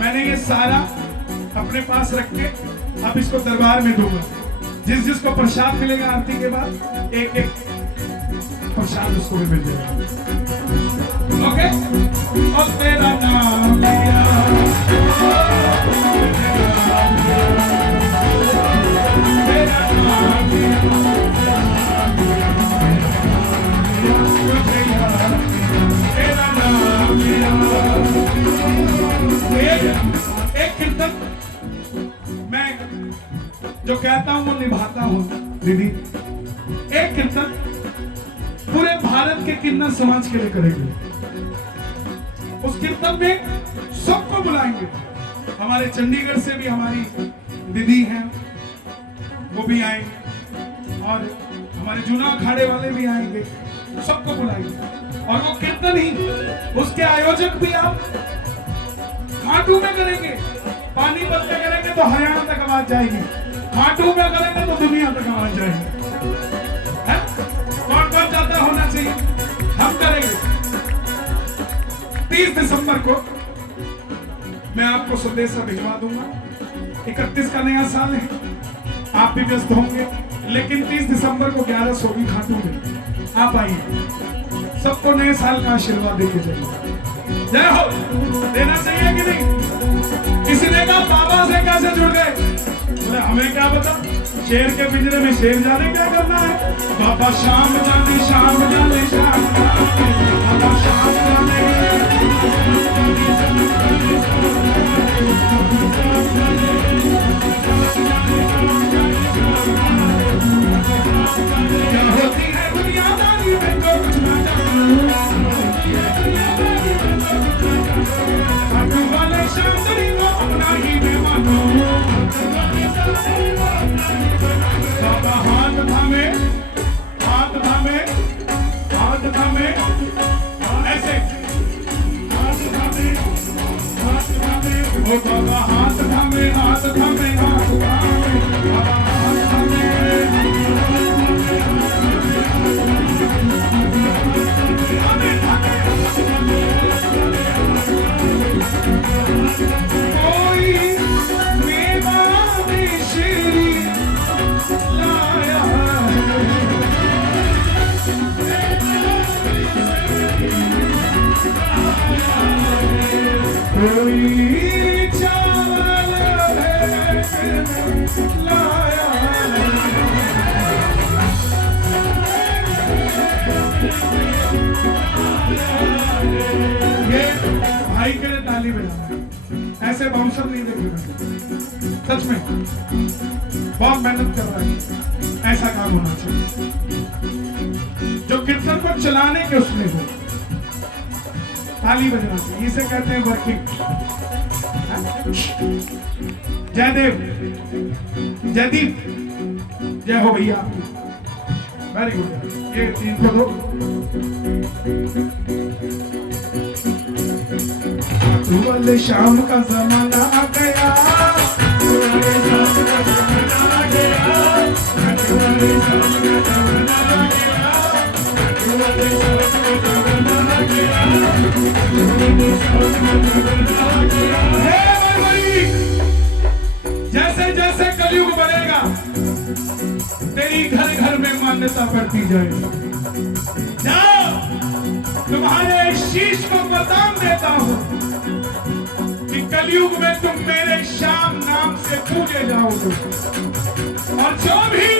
मैंने ये सारा अपने पास रख के अब इसको दरबार में दूंगा। जिस जिसको प्रसाद मिलेगा आरती के बाद एक एक प्रसाद उसको भी मिल जाएगा। ओके, और तेरा नाम लिया, तेरा नाम लिया, एक कीर्तन मैं जो कहता हूं वो निभाता हूं दीदी। एक कीर्तन पूरे भारत के किन्नर समाज के लिए करेंगे। उस कीर्तन में सबको बुलाएंगे, हमारे चंडीगढ़ से भी हमारी दीदी हैं वो भी आएंगे, और हमारे जूना अखाड़े वाले भी आएंगे, सबको बुलाएंगे। और वो कीर्तन ही, उसके आयोजक भी आप खाटू में करेंगे, पानीपत में करेंगे तो हरियाणा तक आवाज जाएगी, खाटू में करेंगे तो दुनिया तक आवाज जाएगी। कौन कौन चाहता होना चाहिए? हम करेंगे। 30 दिसंबर को मैं आपको संदेशा भिजवा दूंगा। 31 का नया साल है, आप भी व्यस्त होंगे, लेकिन 30 दिसंबर को 11 होगी खाटू में, आप आइए, सबको नए साल का आशीर्वाद देके जाइए। जय हो देना चाहिए कि नहीं? किसी ने कहा बाबा से कैसे जुड़ गए? बोले हमें क्या पता, शेर के पिंजरे में शेर जाने क्या करना है। बाबा शाम जाने शाम जाने शाम जाने, बाबा शाम जाने क्या होती है दुनियादारी में तो कुछ ना जानूं, खाटू वाले शांतरी को अपना ही मैं मानूं। बाबा हाथ थामे हाथ थामे हाथ थामे ऐसे हाथ थामे हाथ थामे, ओ बाबा हाथ थामे हाथ थामे हाथ थामे, बाबा हाथ थामे कोई मेवा मिश्री लाया कोई चावल लाया। ये भाई के लिए ताली बजाना, ऐसे बाउंसर नहीं देखे सच में, बहुत मेहनत कर रहा है। ऐसा काम होना चाहिए जो कीर्तन को चलाने के उसमें हो, ताली बजना चाहिए। इसे कहते हैं वर्किंग। जयदेव जयदीप जय हो भैया, वेरी गुड। ये तीन को दो। वाले शाम का जमाना आ गया, शाम का जमाना आ गया, वाले शाम का जमाना आ गया, वाले शाम का जमाना आ गया, वाले शाम का जमाना आ गया। हे भाई, जैसे जैसे कलयुग बढ़ेगा तेरी घर घर में मान्यता बढ़ती जाएगी। जाओ, तुम्हारे शीश को वरदान देता हूं कि कलयुग में तुम मेरे श्याम नाम से पूजे जाओगे, और जो भी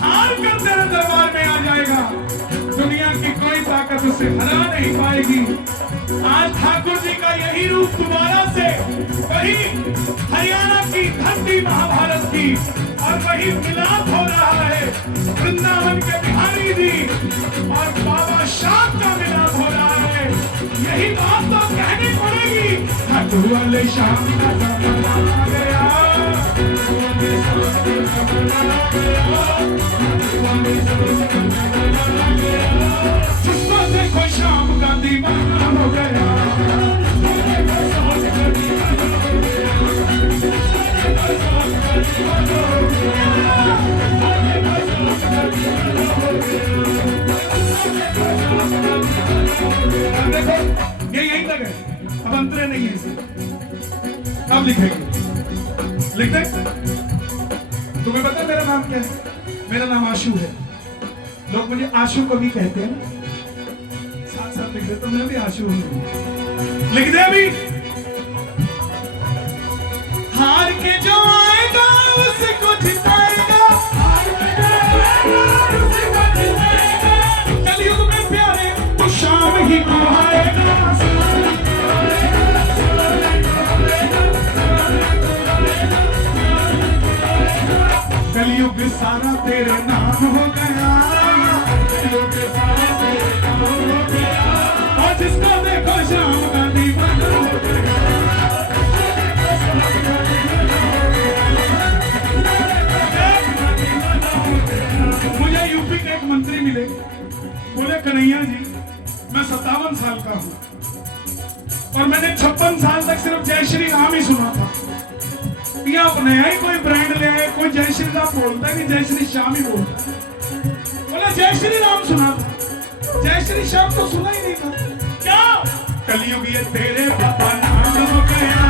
हार कर तेरे दरबार में आ जाएगा दुनिया की कोई ताकत उसे हरा नहीं पाएगी। आज ठाकुर जी का यही रूप दोबारा से वही हरियाणा की धरती महाभारत की, और वही मिलाप हो रहा है वृंदावन के बिहारी जी और बाबा श्याम का मिलाप हो रहा है। यही बात तो कहनी पड़ेगी। ठाकुर वाले श्याम का जमाना आ गया, जिसको देखो श्याम का दीवाना हो गया। देखो ये यहीं तक है, अब अंतरे नहीं है इसे। अब लिखेंगे, लिख दे। तुम्हें पता है मेरा नाम क्या है? मेरा नाम आशु है। लोग मुझे आशु को भी कहते हैं, साथ साथ लिख दे। तो मैं भी आशु हूं। लिख दे अभी। हार के जो आएगा उसको जिताएगा, कलयुग में प्यारे तो शाम ही को आएगा। कलयुग सारा तेरे नाम हो गया, कलयुग सारा तेरे नाम हो गया, और जिसको देखो श्याम का दीवाना हो गया। मुझे यूपी के एक मंत्री मिले, बोले कन्हैया जी मैं 57 साल का हूं और मैंने 56 साल तक सिर्फ जय श्री राम ही सुना था। या आप नया ही कोई ब्रांड ले आए, कोई जय श्री राम बोलता है कि जय श्री श्याम ही बोलता है। बोला जय श्री राम सुना था, जय श्री श्याम तो सुना ही नहीं था। क्या कलयुग ये तेरे बाबा नाम हो गया,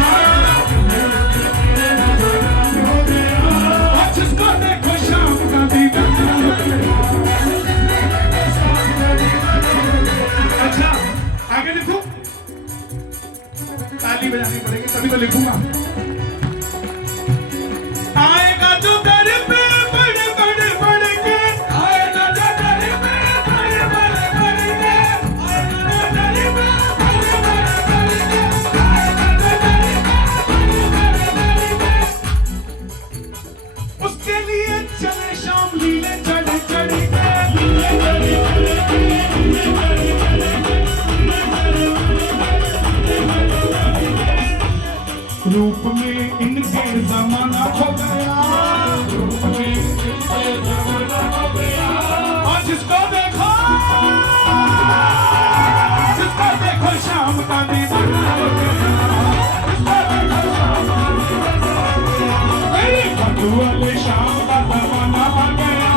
और जिसको देखो श्याम का दीवाना हो गया। अच्छा आगे लिखो, ताली बजानी पड़ेगी तभी तो लिखूंगा। आएगा जो दर रूप में इनके जमाना हो गया, रूप में इनके जमाना हो गया। और जिसको देखो शाम का दीवाना हो गया, जिसको देखो शाम का दीवाना हो गया। वाले शाम का जमाना आ गया,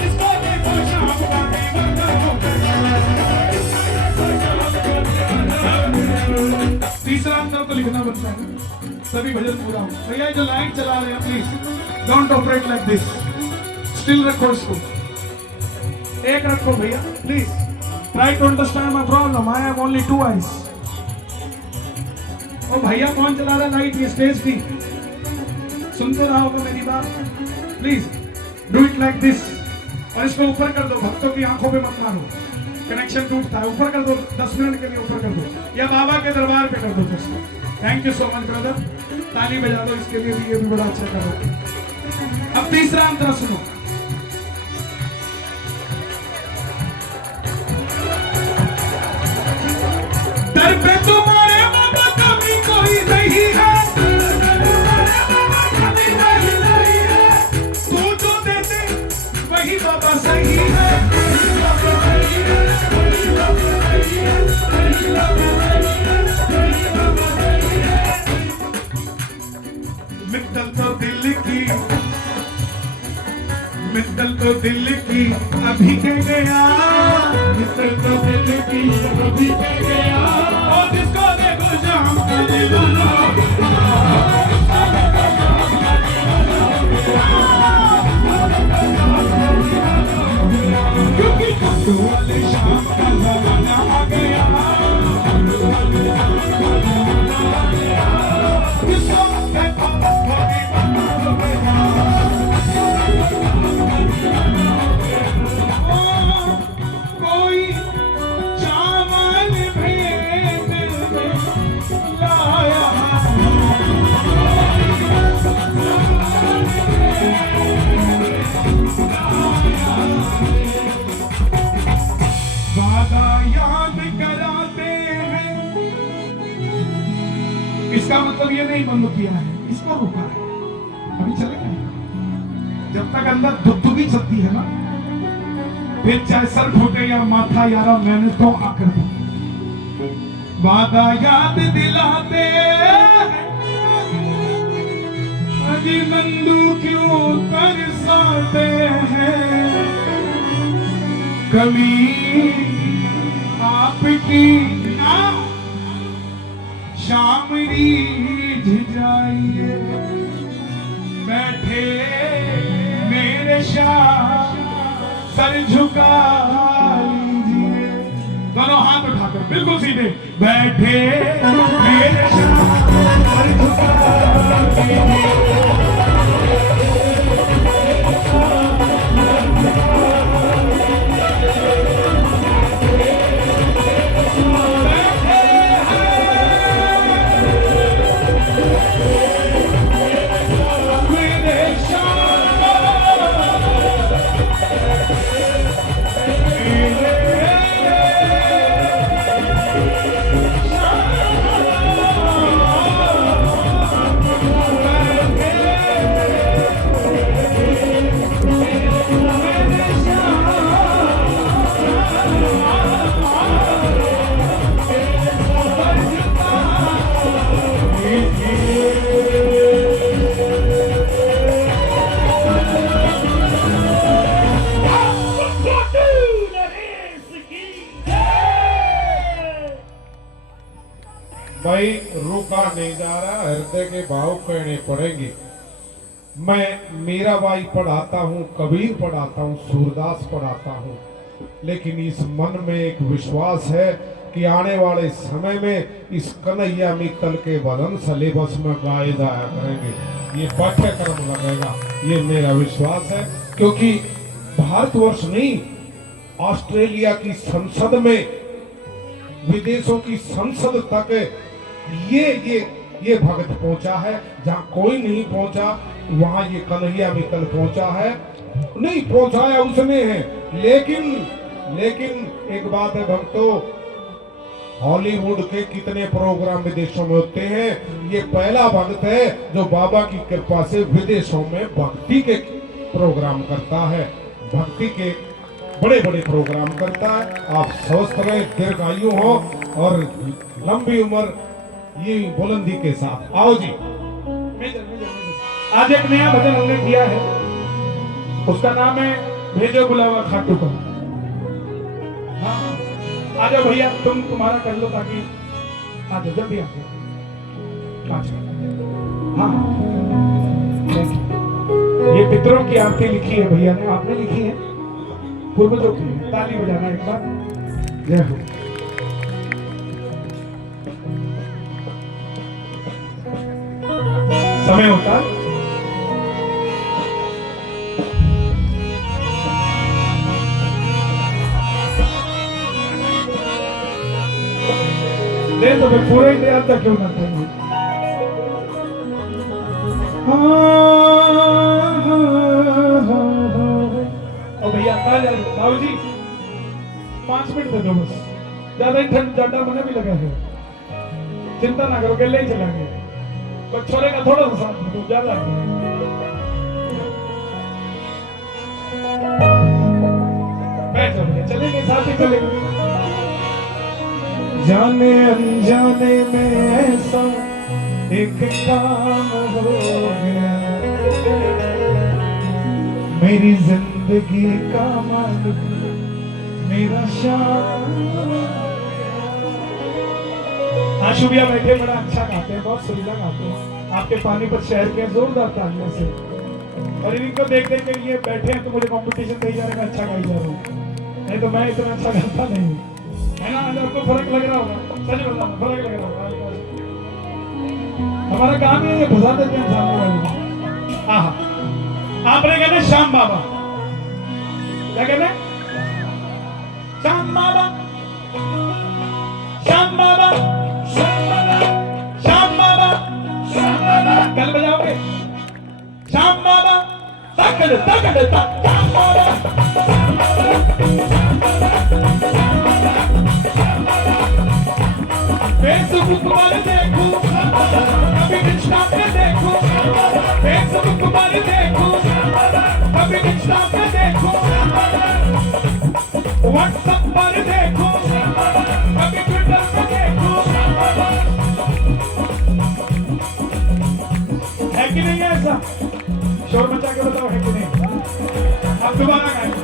जिसको देखो शाम का दीवाना हो गया। तीसरा अंतर तो लिखना बनता है, सभी भजन पूरा हो। भैया जो लाइट चला रहे हैं please don't operate like this, still रखो इसको, एक रखो भैया please. Try to understand my problem, I have only 2 eyes. ओ भैया कौन चला रहा है लाइट, ये स्टेज की सुनते रहो तो मेरी बात please do it like this. और इसको ऊपर कर दो, भक्तों की आंखों पे मत मारो, कनेक्शन टूटता है। ऊपर कर दो 10 मिनट के लिए, ऊपर कर दो या बाबा के दरबार पे कर दो दोस्तों। Thank you so much brother, ताली बजा दो इसके लिए भी, ये भी बड़ा अच्छा कर रहे हो। अब तीसरा अंतरा सुनो। दर पे तुम्हारे बाबा कभी कोई नहीं है, तू जो देते वही बाबा सही है। मित्तल तो दिल की, मित्तल तो दिल की अभी कह गया, मित्तल तो दिल की अभी कह गया। और जिसको देखो शाम का दीवाना हो गया, क्योंकि कट्टू वाले शाम का जमाना आ गया, जिसको देखो कोई चावल भेद लाया, वादा याद कराते हैं। इसका मतलब ये नहीं बंद किया है, इसको रुका है, अभी चलेगा। जब तक अंदर धुकधुकी चलती है ना, फिर चाहे सर फूटे या माथा यारा मैंने तो आकर दी। वादा याद दिलाते अजी नंदू क्यों तरसाते हैं, कमी आपकी ना शाम रीझ जाइए, बैठे मेरे शाह सर झुका लीजिए। दोनों हाथ उठाकर बिल्कुल सीधे, बैठे मेरे शाह सर झुका लीजिए। भाई रुका नहीं जा रहा, हृदय के भाव कहने पड़ेंगे। मैं मीराबाई पढ़ाता हूँ, कबीर पढ़ाता हूँ, सूरदास पढ़ाता हूँ, लेकिन इस मन में एक विश्वास है कि आने वाले समय में इस कन्हैया मित्तल के भजन सिलेबस में गाए जाया करेंगे, ये पाठ्यक्रम लगेगा, ये मेरा विश्वास है। क्योंकि भारतवर्ष नहीं, ऑस्ट्रेलिया की संसद में, विदेशों की संसद तक ये भगत पहुंचा है। जहां कोई नहीं पहुंचा वहां ये कन्हैया मित्तल पहुंचा है। नहीं पहुंचाया उसने है, लेकिन एक बात है भक्तों, हॉलीवुड के कितने प्रोग्राम विदेशों में होते हैं, ये पहला भक्त है जो बाबा की कृपा से विदेशों में भक्ति के प्रोग्राम करता है, भक्ति के बड़े बड़े प्रोग्राम करता है। आप स्वस्थ रहे, दीर्घायु हो और लंबी उम्र ये बुलंदी के साथ। आओ जी। आज एक नया भजन हमने किया है, उसका नाम है भेजो बुलावा खाटू का। हाँ आ जाओ भैया, तुम्हारा कर लो ताकि आ जाओ जल्दी आ जाओ। हाँ ये पितरों की आरती लिखी है भैया ने, आपने लिखी है, पूर्वजों की। ताली बजाना एक बार, जय हो। समय होता है दे तो मैं पूरा इंडिया तक क्यों ना करूं। और भैया कहा जा रहे बाबू जी 5 मिनट दे दो बस, ज्यादा ही ठंड ज्यादा मने भी लगा है, चिंता ना करो, गले ही चलाएंगे, बस छोरे का थोड़ा सा साथ दो, ज्यादा बैठ चलेंगे, साथ ही चलेंगे। जाने अनजाने में ऐसा एक काम हो गया, मेरी जिंदगी का मालिक मेरा शान। आशु भैया बैठे बड़ा अच्छा गाते हैं, बहुत सुरीला गाते हैं, आपके पानीपत शहर के जोरदार तालियों से। और इनको देख देख के ये बैठे हैं तो मुझे कंपटीशन कही जा रहा है, अच्छा गाई जा रहा हूँ, नहीं तो मैं इतना अच्छा गाता नहीं है ना। आपको फर्क लग रहा होगा, सच बता फर्क लग रहा होगा। हमारा काम है ये घुसा देते हैं सामने वाले। हाँ आपने कहना श्याम बाबा, क्या कहना है? श्याम बाबा, श्याम बाबा, श्याम बाबा, श्याम बाबा, श्याम बाबा। कल बजाओगे श्याम बाबा, तकड़ तकड़ तक श्याम बाबा। फेसबुक पर देखूं, कभी इंस्टा पे देखूं, फेसबुक पर देखूं, कभी इंस्टा पे देखूं, व्हाट्सएप पर देखूं, कभी ट्विटर पे देखूं। है कि नहीं है ऐसा? शोर मचा के बताओ है कि नहीं? आप दोबारा गाएंगे।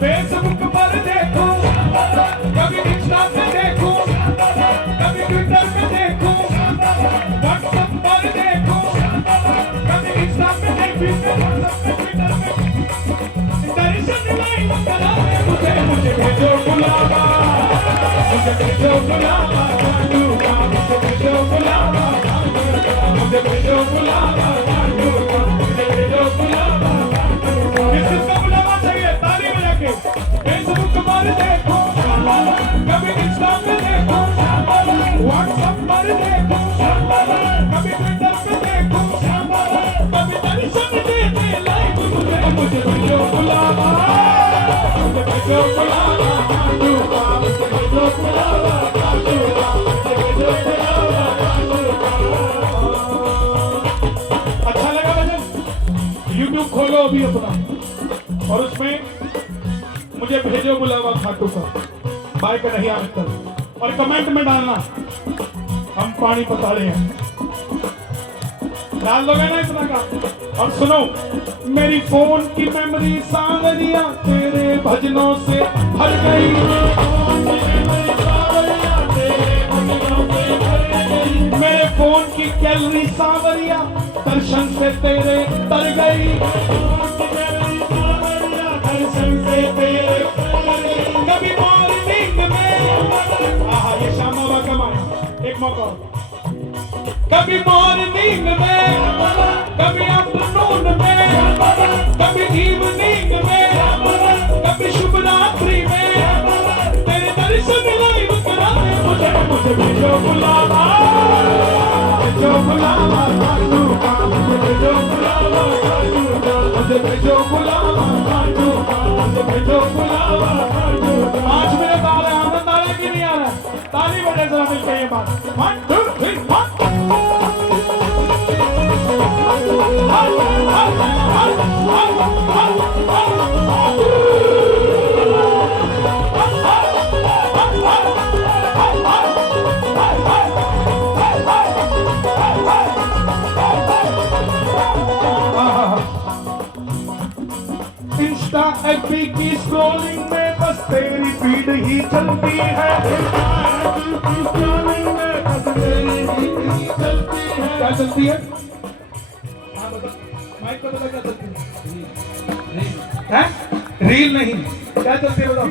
फेसबुक पर देखूं, कभी इंस्टा पे देखूं, कभी ट्विटर पे देखूं, व्हाट्सएप पर देखूं, कभी इंस्टा पे देखूं, व्हाट्सएप पे ट्विटर पे दर्शन नहीं कराए मुझे, मुझे भेजो बुलावा, मुझे भेजो बुलावा, मुझे भेजो बुलावा, मुझे भेजो बुलावा, मुझे भेजो बुलावा। किसको बुलावा चाहिए? ताली बजा के। फेसबुक पर देखो, कभी इंस्टा पे देखो, व्हाट्सएप पर देखो, कभी ट्विटर पे देखो, कभी दर्शन देते लाइव मुझे, मुझे भेजो बुलावा, मुझे भेजो बुलावा, मुझे भेजो बुलावा, मुझे भेजो बुलावा। अच्छा लगा भजन? YouTube खोलो अभी अपना और उसमें मुझे भेजो बुलावा खाटू का, बाय का नहीं मित्र, और कमेंट में डालना हम पानी पताड़े हैं, डाल लोगे ना इतना का। और सुनो, मेरी फोन की मेमोरी सांवरिया तेरे भजनों से भर गई, मेरे फोन की गैलरी सांवरिया दर्शन से तेरे तर गई, दर्शन से तेरे कभी मॉर्निंग में, आहा ये शाम बाबा कमाया एक मौका, कभी मॉर्निंग में, कभी आफ्टरनून में, कभी इवनिंग में, कभी शुभ रात्रि में, तेरे दर्शन लाइव कराने मुझे, मुझे भेजो बुलावा, भेजो बुलावा, मुझे भेजो बुलावा, मुझे भेजो बुलावा, मुझे भेजो बुलावा। 5 मिनट आ रहा है, आनंद आ रहा है कि नहीं आ रहा? करें जरा मिलके ये बात। 1 2 3 इंस्टा एफबी की स्क्रॉलिंग में बस तेरी फीड ही चलती है। स्क्रॉलिंग में बस तेरी फीड ही चलती है। क्या चलती है? हाँ बता, माइक पे बता क्या चलती है? रील नहीं, क्या चलती है बताओ?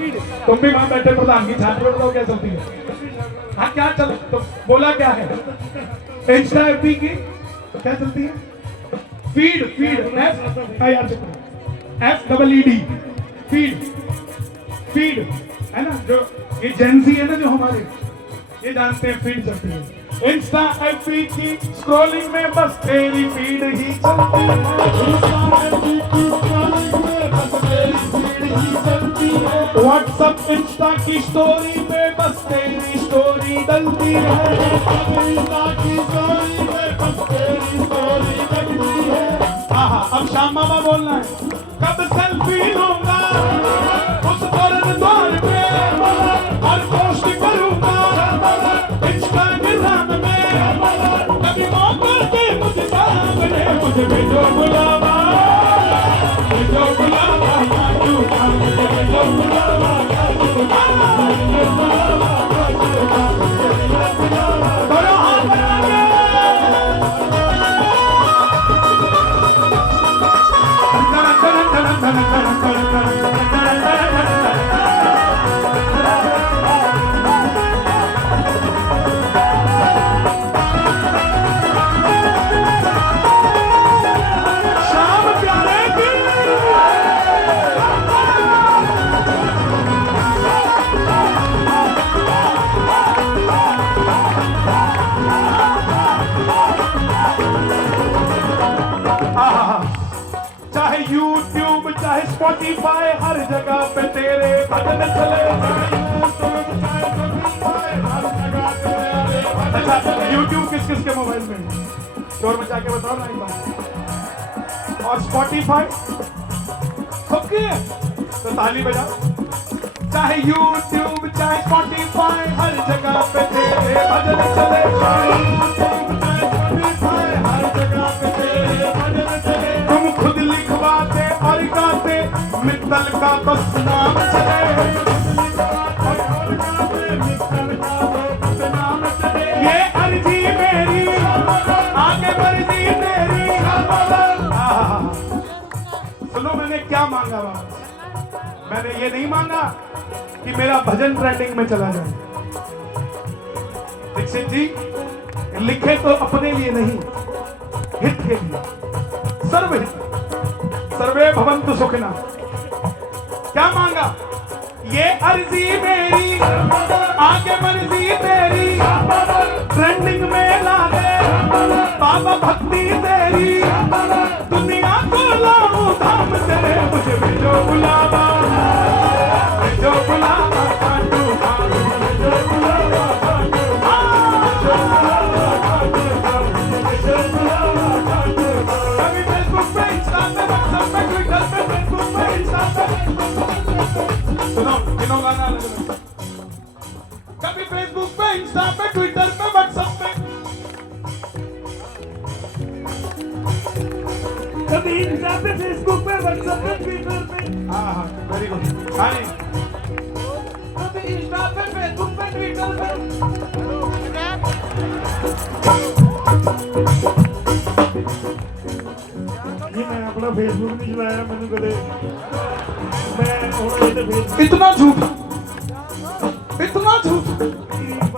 तुम भी वहां बैठे प्रधान की छात्र बताओ क्या चलती है? हाँ क्या चल तो बोला क्या है? इंस्टा एफबी की क्या चलती है? Feed feed FEED feed feed है ना, जो ये जेंजी है ना जो हमारे, ये जानते हैं फीड चलती है। इंस्टा एफबी की स्क्रॉलिंग में बस तेरी फीड ही चलती है। इंस्टा एफबी की स्क्रॉलिंग में बस तेरी फीड ही चलती है। व्हाट्सएप इंस्टा की स्टोरी में बस तेरी स्टोरी डलती है। इंस्टा की स्टोरी में बस तेरी स्टोरी डलती है। हाँ अब श्याम बाबा बोलना है। कब सेल्फी लूंगा उस द्वार पे और पोस्ट करूंगा इंस्टाग्राम में। कभी मौका दे मुझे सामने, मुझे भेजो बुलावा, भेजो बुलावा, भेजो बुलावा, दोनों हाथ बढ़ाइए। शाम प्यारे की चाहे YouTube चाहे Spotify हर जगह पे तेरे भजन चले। अच्छा YouTube किस किस के मोबाइल में? शोर मचा के बताओ ना एक बार। और Spotify सबके है तो ताली बजाओ। चाहे YouTube चाहे Spotify हर जगह पे तेरे भजन चले। हर जगह पे तेरे भजन चले। तुम खुद लिखवाते और गाते मित्तल का बस नाम चले। ये अर्जी मेरी आगे मर्जी तेरी। सुनो मैंने क्या मांगा बाबा? मैंने ये नहीं मांगा कि मेरा भजन ट्रेंडिंग में चला जाए। दीक्षित जी लिखे तो अपने लिए नहीं, हित के लिए, सर्वहित, सर्वे भवन्तु सुखिनः। क्या मांगा? ये अर्जी मेरी आगे मर्जी तेरी, ट्रेंडिंग में ला दे बाबा भक्ति तेरी। दुनिया को लाऊं धाम तेरे, मुझे भेजो बुलावा, भेजो बुलावा, काटू धाम, भेजो बुलावा, काटू धाम, भेजो बुलावा, काटू धाम, भेजो बुलावा, काटू धाम। कभी फेसबुक पे, इंस्टा पे, व्हाट्सएप पे, ट्विटर पे, फेसबुक पे, इंस्टा पे। सुनो किनो गाना लग रहा है। कभी फेसबुक पे, इंस्टा पे, ट्विटर पे, व्हाट्सएप पे, कभी इंस्टा पे, फेसबुक पे, व्हाट्सएप पे, ट्विटर पे। हाँ हाँ वेरी गुड। हाँ कभी इंस्टा पे, फेसबुक पे, ट्विटर पे। जी मैं अपना फेसबुक नहीं चलाया, मैंने कदे इतना झूठ, इतना झूठ।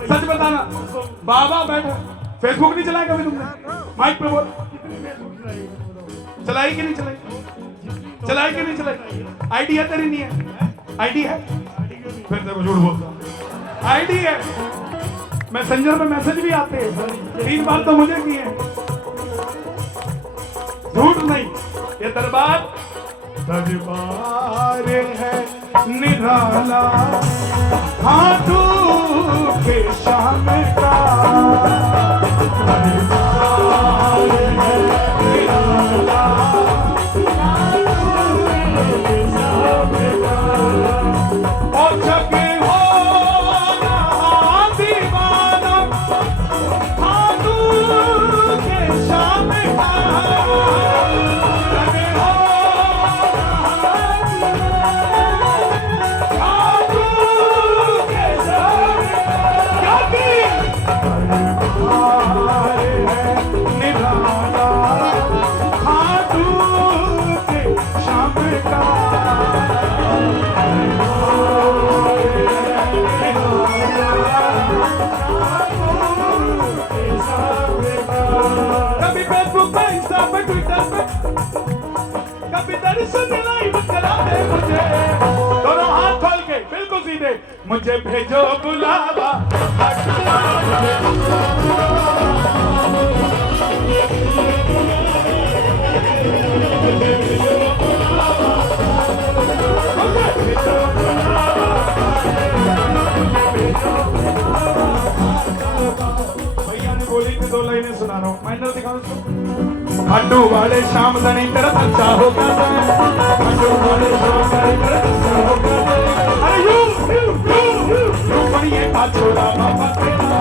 सच बताना बाबा बैठा फेसबुक नहीं चलाया कभी तुमने? माइक पे बोल। चलाई कि नहीं चलाई? चलाई कि नहीं चलाई? आईडी है तेरी? नहीं है आईडी? है फिर देखो झूठ बोलता। आईडी है, मैसेंजर में मैसेज भी आते हैं, 3 बार तो मुझे किए। झूठ नहीं, ये दरबार दरबार है निराला खाटू के शाम का दरबार है निराला और जगे हो रहा दीवाना खाटू के शाम का जगे हो कभी फेसबुक पे इंस्टा पे ट्विटर पे कभी दर्शन लाइव करा दे मुझे दोनों हाथ खोल के बिल्कुल सीधे मुझे भेजो बुलावा भैया ने बोली कि 2 लाइनें सुना रहा हूँ माइनर दिखाओ उसको खाटू वाले शाम धनी तेरा अच्छा होगा खाटू वाले शाम धनी तेरा अच्छा होगा अरे यू बनिए का छोरा बाबा तेरा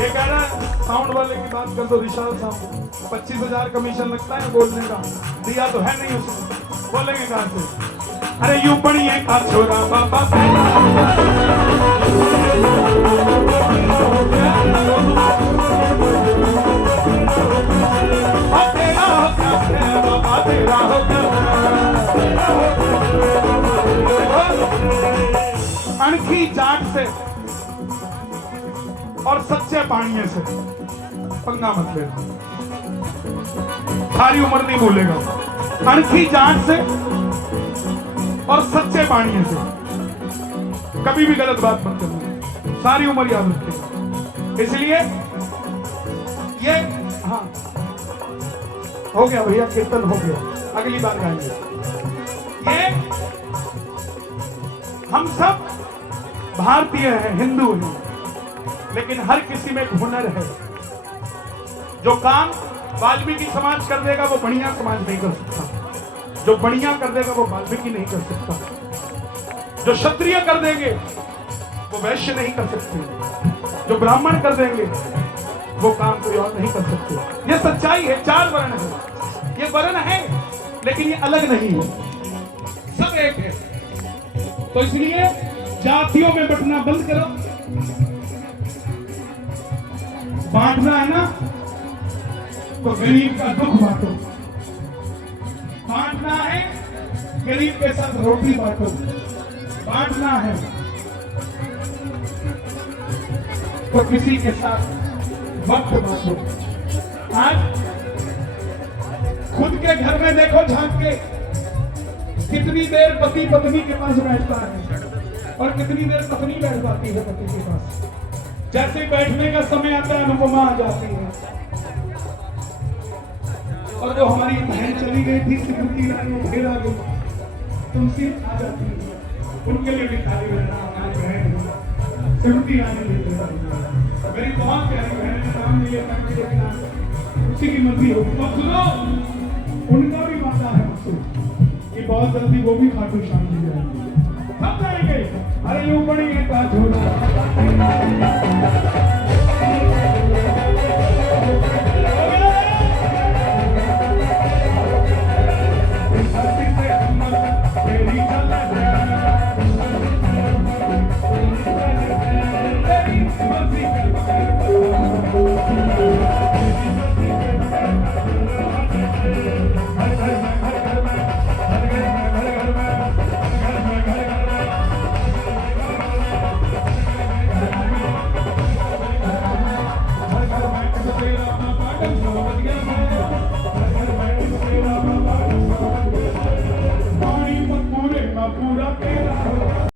ये कह रहा है साउंड वाले की बात कर दो विशाल साहब 25,000 कमीशन लगता है बोलने का दिया तो है नहीं उसने बोलेंगे कहां से अरे यूं बढ़िए का छोरा बाबा तेरा हो गया बाबा तेरा हो गया अणखी जाट से और सच्चे पानी से पंगा मत लेना सारी उम्र नहीं भूलेगा अणखी जाट से और सच्चे पानी से कभी भी गलत बात मत करना सारी उम्र याद रखेगा इसलिए ये हाँ हो गया भैया कीर्तन हो गया अगली बार गाएंगे ये हम सब भारतीय हैं हिंदू हैं लेकिन हर किसी में हुनर है जो काम वाल्मीकि समाज कर देगा वो बढ़िया समाज नहीं कर सकता जो बढ़िया कर देगा वो वाल्मीकि नहीं कर सकता जो क्षत्रिय कर देंगे वो वैश्य नहीं कर सकते जो ब्राह्मण कर देंगे वो काम कोई और नहीं कर सकते ये सच्चाई है 4 वर्ण है ये वर्ण है लेकिन ये अलग नहीं है सब एक है तो इसलिए जातियों में बंटना बंद करो बांटना है ना तो गरीब का दुख बांटो बांटना है गरीब के साथ रोटी बांटो बांटना है तो किसी के साथ वक्त बांटो आज खुद के घर में देखो झांक के कितनी देर पति पत्नी के पास बैठता है और कितनी देर पत्नी बैठ जाती है पति के पास जैसे बैठने का समय आता है अनुपमा आ जाती है और जो हमारी बहन चली गई थी स्मृति ईरानी फिर आ गई तुमसे आ जाती है उनके लिए भी ताली बजाना हमारी बहन स्मृति ईरानी मेरी बहुत प्यारी बहन का नाम नहीं है लेकिन उसी की मर्जी होगी तो सुनो उनका भी माता है मकसूद ये बहुत जल्दी वो भी खाटू शाम दी जाएंगे सब जाएंगे अरे यूं बड़ी है का झोला पूरा तेरा